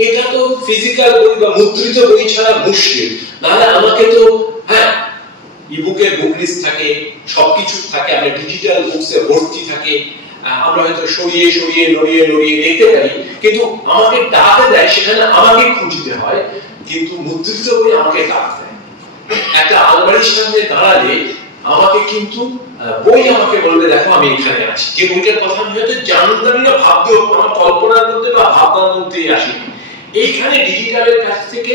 এটা তো ফিজিক্যাল বই বা মুদ্রিত বই ছাড়া মুশকিল। নাহলে আমাকে তো, হ্যাঁ, ইবুকের বুক লিস্ট থাকে, সবকিছু থাকে, আমরা ডিজিটাল বুকসে ভর্তি থাকে, আমরা হয়তো সরিয়ে সরিয়ে নড়িয়ে নড়িয়ে দেখতে পারি, কিন্তু আমাকে ডাকে দেয়, সেখানে আমাকে খুঁজতে হয়। কিন্তু মুদ্রিত বই আমাকে ডাক দেয়, একটা আলমারির সামনে দাঁড়ালে আমাকে কিন্তু বই আমাকে বলবে দেখো আমি এখানে আছি, যে বইটার কথা আমি হয়তো জানতামই না, ভাবতেও, আমার কল্পনার মধ্যে বা ভাবনার মধ্যেই আসেনি। এইখানে ডিজিটালের কাছ থেকে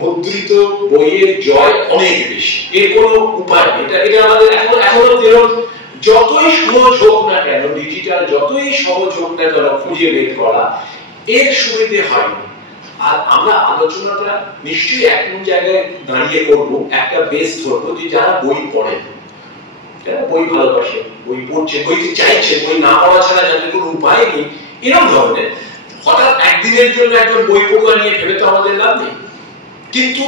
মুদ্রিত বইয়ের জয় অনেক বেশি, এর কোনো উপায় নেই। এটা আমাদের এখনো যতই সহজ হোক না কেন, ডিজিটাল যতই সহজ হোক না কেন খুঁজে বের করা, এর সুবিধে হয়নি। আর আমরা আলোচনাটা নিশ্চয়ই এমন জায়গায় দাঁড়িয়ে করবো, একটা বেস ধরবো যে যারা বই পড়েন, যারা বই ভালোবাসে, বই পড়ছে, বইতে চাইছে, বই না পড়া ছাড়া যাদের কোনো উপায় নেই, এরকম ধরনের হঠাৎ একদিনের জন্য একজন বই পড়ুয়া নিয়ে ভেবে তো আমাদের লাভ নেই। কিন্তু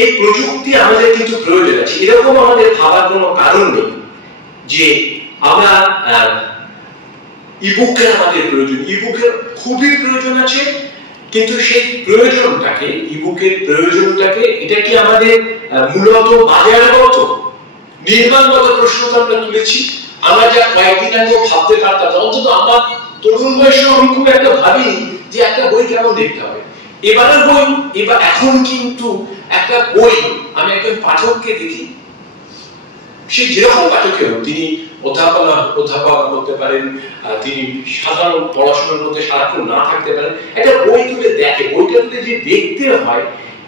এই প্রযুক্তি আমাদের কিন্তু প্রয়োজন আছে, এরকম আমাদের ভাবার কোনো কারণ নেই যে আমরা ইবুকের আমাদের প্রয়োজন, ইবুকের খুবই প্রয়োজন আছে। কিন্তু সেই প্রয়োজনটাকে, ইবুকের প্রয়োজনটাকে, এটা কি আমাদের মূলত বাজারগত নির্মাণগত প্রশ্ন তো আমরা তুলেছি। আমরা যা কয়েকদিন আগে ভাবতে পারতাম, অন্তত আমার তরুণ বয়সে আমি খুব একটা ভাবিনি যে একটা বই কেমন দেখতে হবে। এবারের বই, এবার এখন কিন্তু একটা বই আমি একজন পাঠককে দেখি, সে যেরকম পাঠকের হোক, তিনি অধ্যাপক করতে পারেন, তিনি সাধারণ পড়াশোনার মধ্যে সারাক্ষণ না থাকতে পারেন, একটা বই তুলে দেখে, বইটা তুলে যে দেখতে হয়,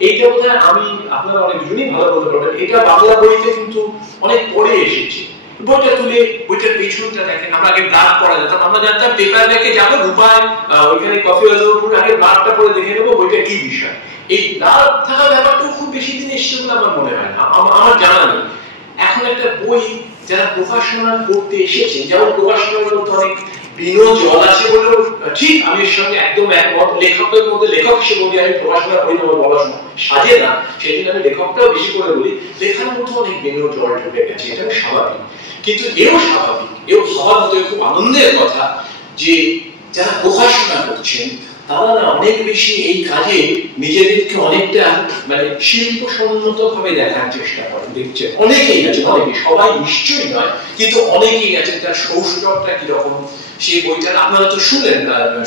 এইটা বোধহয় আমি আপনারা অনেকজনই ভালো বলতে পারবেন, এটা বাংলা বইতে কিন্তু অনেক পরে এসেছে। বইটা তুলে বইটার পেছনটা দেখেন। আমরা আগে ব্লাগ পড়া যেতাম, আমরা জানতাম পেপার ব্যাগে যাবো রূপায় ওইখানে কফি হাউসের উপর আগে ব্লাগটা পড়ে দেখে নেবো বইটা কি বিষয়। এই ব্লাগ থাকা ব্যাপারটা খুব বেশি দিন এসছে বলে আমার মনে হয় না, আমার জানা নেই। এখন একটা বই যারা প্রকাশনা করতে এসেছেন, যেমন প্রকাশনার মধ্যে অনেক বিনোদন আছে বলেও ঠিক, আমি এর সঙ্গে একদম একমত। লেখকের মধ্যে লেখক হিসেবে বলি, আমি প্রকাশনা করি না, আমার বলার সাজে না, সেদিন আমি লেখকটাও বেশি করে বলি, লেখার মধ্যে অনেক বিনোদন জল ঢুকে গেছে, এটা স্বাভাবিক। কিন্তু এও স্বাভাবিক, এও ভাবার মতো খুব আনন্দের কথা যে যারা প্রকাশনা করছেন তারা না অনেক বেশি এই কাজে নিজেদেরকে অনেকটা মানে শিল্পসম্মত ভাবে দেখার চেষ্টা করেন। দেখছেন অনেকেই আছেন, অনেকে, সবাই নিশ্চয়ই নয়, কিন্তু অনেকেই আছেন তার সৌষ্ঠবটা কিরকম। সেই বইটা আপনারা তো শুনলেন,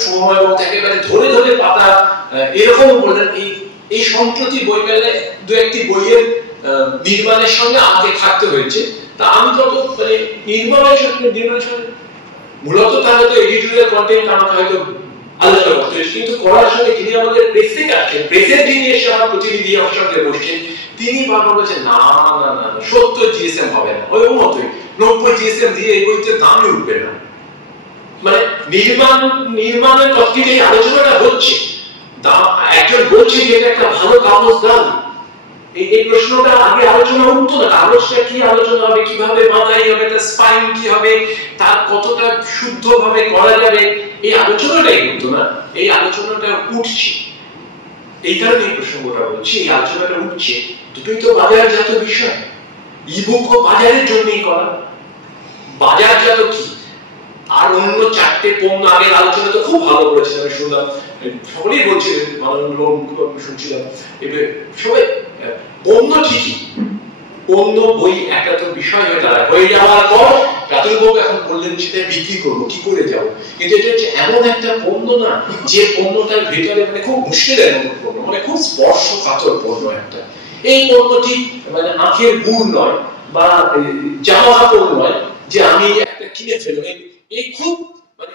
সময় মতো একেবারে ধরে ধরে পাতা এরকম বললেন। এই সম্প্রতি বই মেলায় দু একটি বইয়ের নির্মাণের সঙ্গে আমাকে থাকতে হয়েছে। তা আমি যত মানে নির্মাণের সঙ্গে মূলত তাহলে তো এডিটোরিয়াল কন্টেন্ট আমাকে হয়তো আলোচনা করতে হয়েছে, কিন্তু করার সঙ্গে যিনি আমাদের প্রেসে আসছেন, প্রেসের যিনি এসে আমার প্রতিনিধি আমার সঙ্গে বসছেন, তিনি বারবার বলছেন না না না 70 জিএসএম হবে না, ওই মতোই 90 জিএসএম দিয়ে এই বইতে দামই উঠবে না। মানে নির্মাণের তত্ত্বে এই আলোচনাটা হচ্ছে, একজন বলছে যে এটা একটা ভালো কাগজ দাম, এই প্রশ্নটা আগে আলোচনা উঠতো না। কাগজটা কি আলোচনা হবে, কিভাবে বাঁধাই হবে, তার স্পাইন কি হবে, তার কতটা শুদ্ধ ভাবে করা যাবে, এই আলোচনাটাই হতো না। এই আলোচনাটা উঠছে, এই কারণে এই প্রসঙ্গটা বলছি, এই আলোচনাটা উঠছে। দুটোই তো বাজারজাত বিষয়, ইবুকও বাজারের জন্যই করা। বাজারজাত কি আর অন্য 4টে পণ্য আগের আলোচনা তো খুব ভালো করেছেন, আমি শুনলাম, সকলেই বলছিলেন, শুনছিলাম। এবার সবাই পণ্য ঠিকই, পণ্য বই একটা তো বিষয় হয়ে দাঁড়ায়, হয়ে যাওয়ার পর রাতুলবাবু এখন বললেন সেটা বিক্রি করবো, কি করে যাবো। কিন্তু এটা হচ্ছে এমন একটা পণ্য না যে পণ্যটার ভেতরে মানে খুব মুশকিলের মতো পণ্য, মানে খুব স্পর্শকাতর পণ্য একটা। এই পণ্যটি মানে আখের গুড় নয় বা জামা কাপড় নয় যে আমি একটা কিনে ফেলবো। এই খুব মানে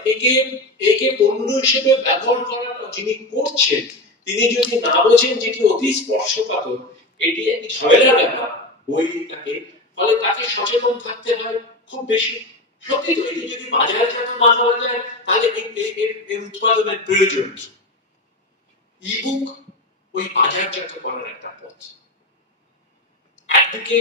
একে পণ্য হিসেবে ব্যবহার করাটা যিনি করছেন, তিনি যদি না বোঝেন যেটি অতি স্পর্শকাতর, এটি একটি ঝামেলার ব্যাপার বইটাকে, ফলে তাকে সচেতন থাকতে হয় খুব বেশি। সত্যি তো, এটি যদি বাজারজাত না করা যায় তাহলে এর উৎপাদনের প্রয়োজন কি? ইবুক ওই বাজারজাত করার একটা পথ। একদিকে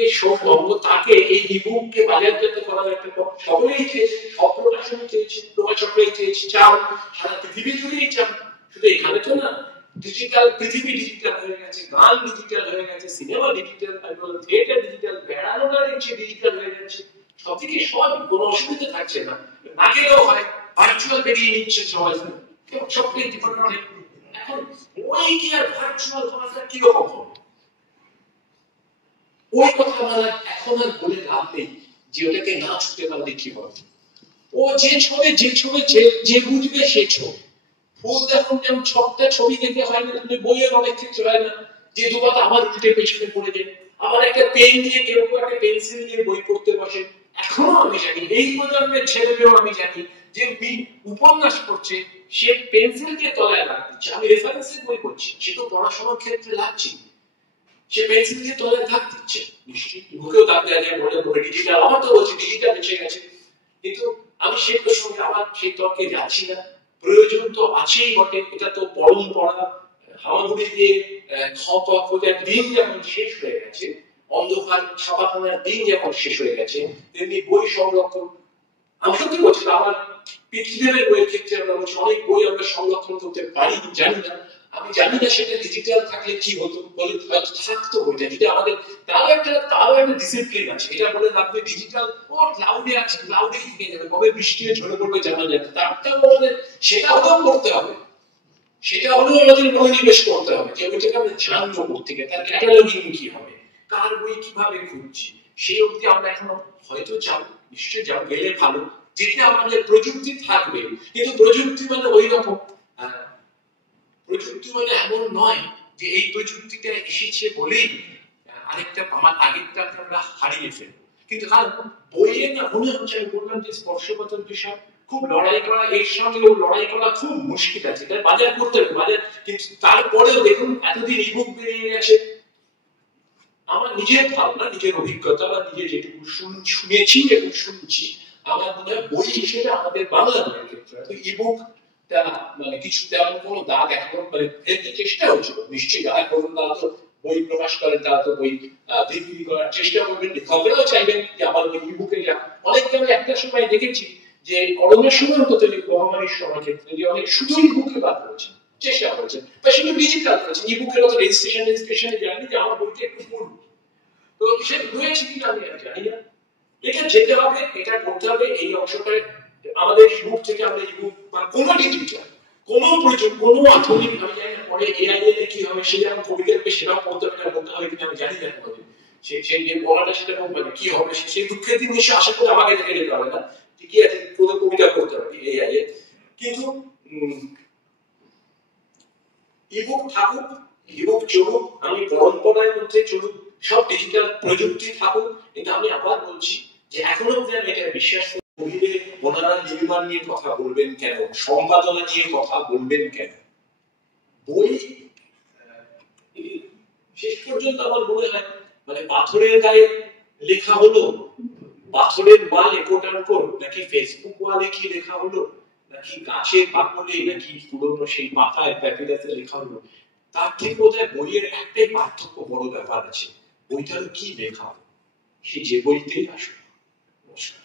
তাকে এই ইবুককে বাজারজাত করার একটা পথ সকলেই চেয়েছে, সব প্রকাশনী চেয়েছে, প্রকাশকরাই চেয়েছে, চাও, সারা পৃথিবী জুড়েই চাও। শুধু এখানে তো না, ডিজিটাল পৃথিবী ডিজিটাল হয়ে গেছে, গান ডিজিটাল হয়ে গেছে, সিনেমা ডিজিটাল, থিয়েটার ডিজিটাল, বেড়ানোটা দেখছি ডিজিটাল হয়ে যাচ্ছে। সবদিকে সব কোনো অসুবিধা থাকছে না, না গেলেও হয়, ভার্চুয়াল বেরিয়ে নিচ্ছে সবাই, সবটাই ডিপার্টমেন্ট। এখন ওই কি আর ভার্চুয়াল হওয়াটা কিরকম হবে, ওই কথা আমরা এখন আর বলে লাভ নেই যে ওটাকে না ছুটে পারলে কি হবে। ও যে ছবি যে বুঝবে সে ছবি। ফুল দেখুন যেমন ছকটা ছবি দেখে হয় না, তুমি বইয়ের অনেক ক্ষেত্রে হয় না যে দুবার আমার উল্টে পেছনে পড়ে যায়। আবার একটা পেন দিয়ে কেউ একটা পেন্সিল দিয়ে বই পড়তে বসে। এখনো আমি জানি, এই প্রজন্মের ছেলে মেয়েও আমি জানি যে উপন্যাস পড়ছে, সে পেন্সিল দিয়ে তলায় লাগ দিচ্ছে। আমি রেফারেন্সের বই পড়ছি, সে তো পড়াশোনার ক্ষেত্রে লাগছে, সে পেন্সিল দিয়ে তলায় দাগ দিচ্ছে। নিশ্চয়ই বুকেও দাগ দেওয়া যায়, বলে ডিজিটাল, আমার তো বলছি ডিজিটাল বেঁচে গেছে। কিন্তু আমি সেই প্রসঙ্গে আবার সেই তর্কে যাচ্ছি না। প্রয়োজন তো আছেই বটে, এটা তো পরম্পরা। হামাগুড়ি দিয়ে খোঁজার দিন যেমন শেষ হয়ে গেছে, অন্ধকার ছাপাখানার দিন যেমন শেষ হয়ে গেছে, তেমনি বই সংরক্ষণ। আমি সত্যি বলছি, আমার পিতৃদেবের বইয়ের ক্ষেত্রে আমরা বলছি অনেক বই আমরা সংরক্ষণ করতে পারি জানি না, আমি জানি না সেটা ডিজিটাল থাকলে কি হতো, বলে হয়তো থাকতো বইটা, যেটা আমাদের তাও একটা ডিসিপ্লিন আছে। এটা বলে আপনি ডিজিটাল ও ক্লাউডে আছে, ক্লাউডে থেকে যাবে, কবে বৃষ্টি ঝরে পড়বে জানা যায় না, তারটাও আমাদের সেটা হলেও করতে হবে, সেটা হলেও আমাদের মনোনিবেশ করতে হবে যে ওইটাকে আমরা জানবো কোথেকে, তার ক্যাটালগিং কি হবে, কার বই কিভাবে খুঁজছি, সেই অবধি আমরা এখনো হয়তো যাও, নিশ্চয়ই যাও, গেলে ভালো, যেটা আমাদের প্রযুক্তি থাকবে। কিন্তু প্রযুক্তি মানে ওই রকম, প্রযুক্তি মানে এমন নয় যে এই প্রযুক্তিটা এসেছে বলেই আরেকটা আমার আগেরটা আমরা হারিয়ে ফেলবো। কিন্তু বইয়ে না মনে হচ্ছে, আমি বললাম যে স্পর্শকাতর বিষয়, খুব লড়াই করা, এর সঙ্গেও লড়াই করা খুব মুশকিল আছে, এটা বাজার করতে হবে বাজার। কিন্তু তারপরেও দেখুন এতদিন ইবুক বেরিয়ে গেছে, আমার নিজের ধারণা, নিজের অভিজ্ঞতা বা নিজে যেটুকু শুনেছি এবং শুনছি, আমার মনে হয় বই হিসেবে আমাদের বাংলা বইয়ের ক্ষেত্রে ইবুক মানে কিছু তেমন কোনো দাগ এখনো মানে ফেলতে চেষ্টা হচ্ছিল। নিশ্চয়ই যারা করুন তারা তো বই প্রকাশ করেন, তারা তো বই বিক্রি করার চেষ্টা করবেন, লেখকরাও চাইবেন যে আমার বই ইবুকে যা। অনেককে আমি একটা সময় দেখেছি যে করোনার সময় অন্তত মহামারীর সময় ক্ষেত্রে যে অনেক শুধু ইবুকে বাদ করেছেন, চেষ্টা করেছেন, বা শুধু ডিজিটাল করেছেন, ইবুকের মতো রেজিস্ট্রেশনে যায়নি যে আমার বইটা একটু পড়ুন। তো সে হয়েছে কিনা আমি জানি না, এটা যেতে হবে, এটা করতে হবে। এই অংশটা আমাদের ইবুক থেকে আমরা ইবুক বা কোনো ডিজিটাল কোনো প্রযুক্তি কোনো আধুনিক, আমি জানি না পরে এআই এর কি হবে, সে যেমন কবিতা হবে সেটাও পড়তে হবে, বলতে হবে কিনা আমি জানি না, সেই যে পড়াটা সেটা মানে কি হবে, সেই দুঃখের দিন নিশ্চয় আশা করে আমাকে দেখে যেতে হবে না, ঠিকই আছে কোনো কবিতা পড়তে হবে এআই এর, কিন্তু ইবুক থাকুক, ইবুক চলুক, আমি পরম্পরার মধ্যে চলুক, সব ডিজিটাল প্রযুক্তি থাকুক, কিন্তু আমি আবার বলছি যে এখনো আমি এটা বিশ্বাস করি কবিদের ওনারা নির্মাণ নিয়ে কথা বলবেন কেন, সম্পাদনা নিয়ে কথা বলবেন কেন, বই শেষ পর্যন্ত আমার মনে হয় মানে পাথরের গায়ে লেখা হলো, পাথরের ওয়ালে কোটার উপর, নাকি ফেসবুক ওয়ালে কি লেখা হলো, নাকি গাছের পাকলে, নাকি পুরোনো সেই পাতায় প্যাপিরাসে লেখা হলো, তার থেকে বোধহয় বইয়ের একটাই পার্থক্য বড় ব্যাপার আছে, বইটার কি লেখা, সে যে বইতেই আসবে। নমস্কার।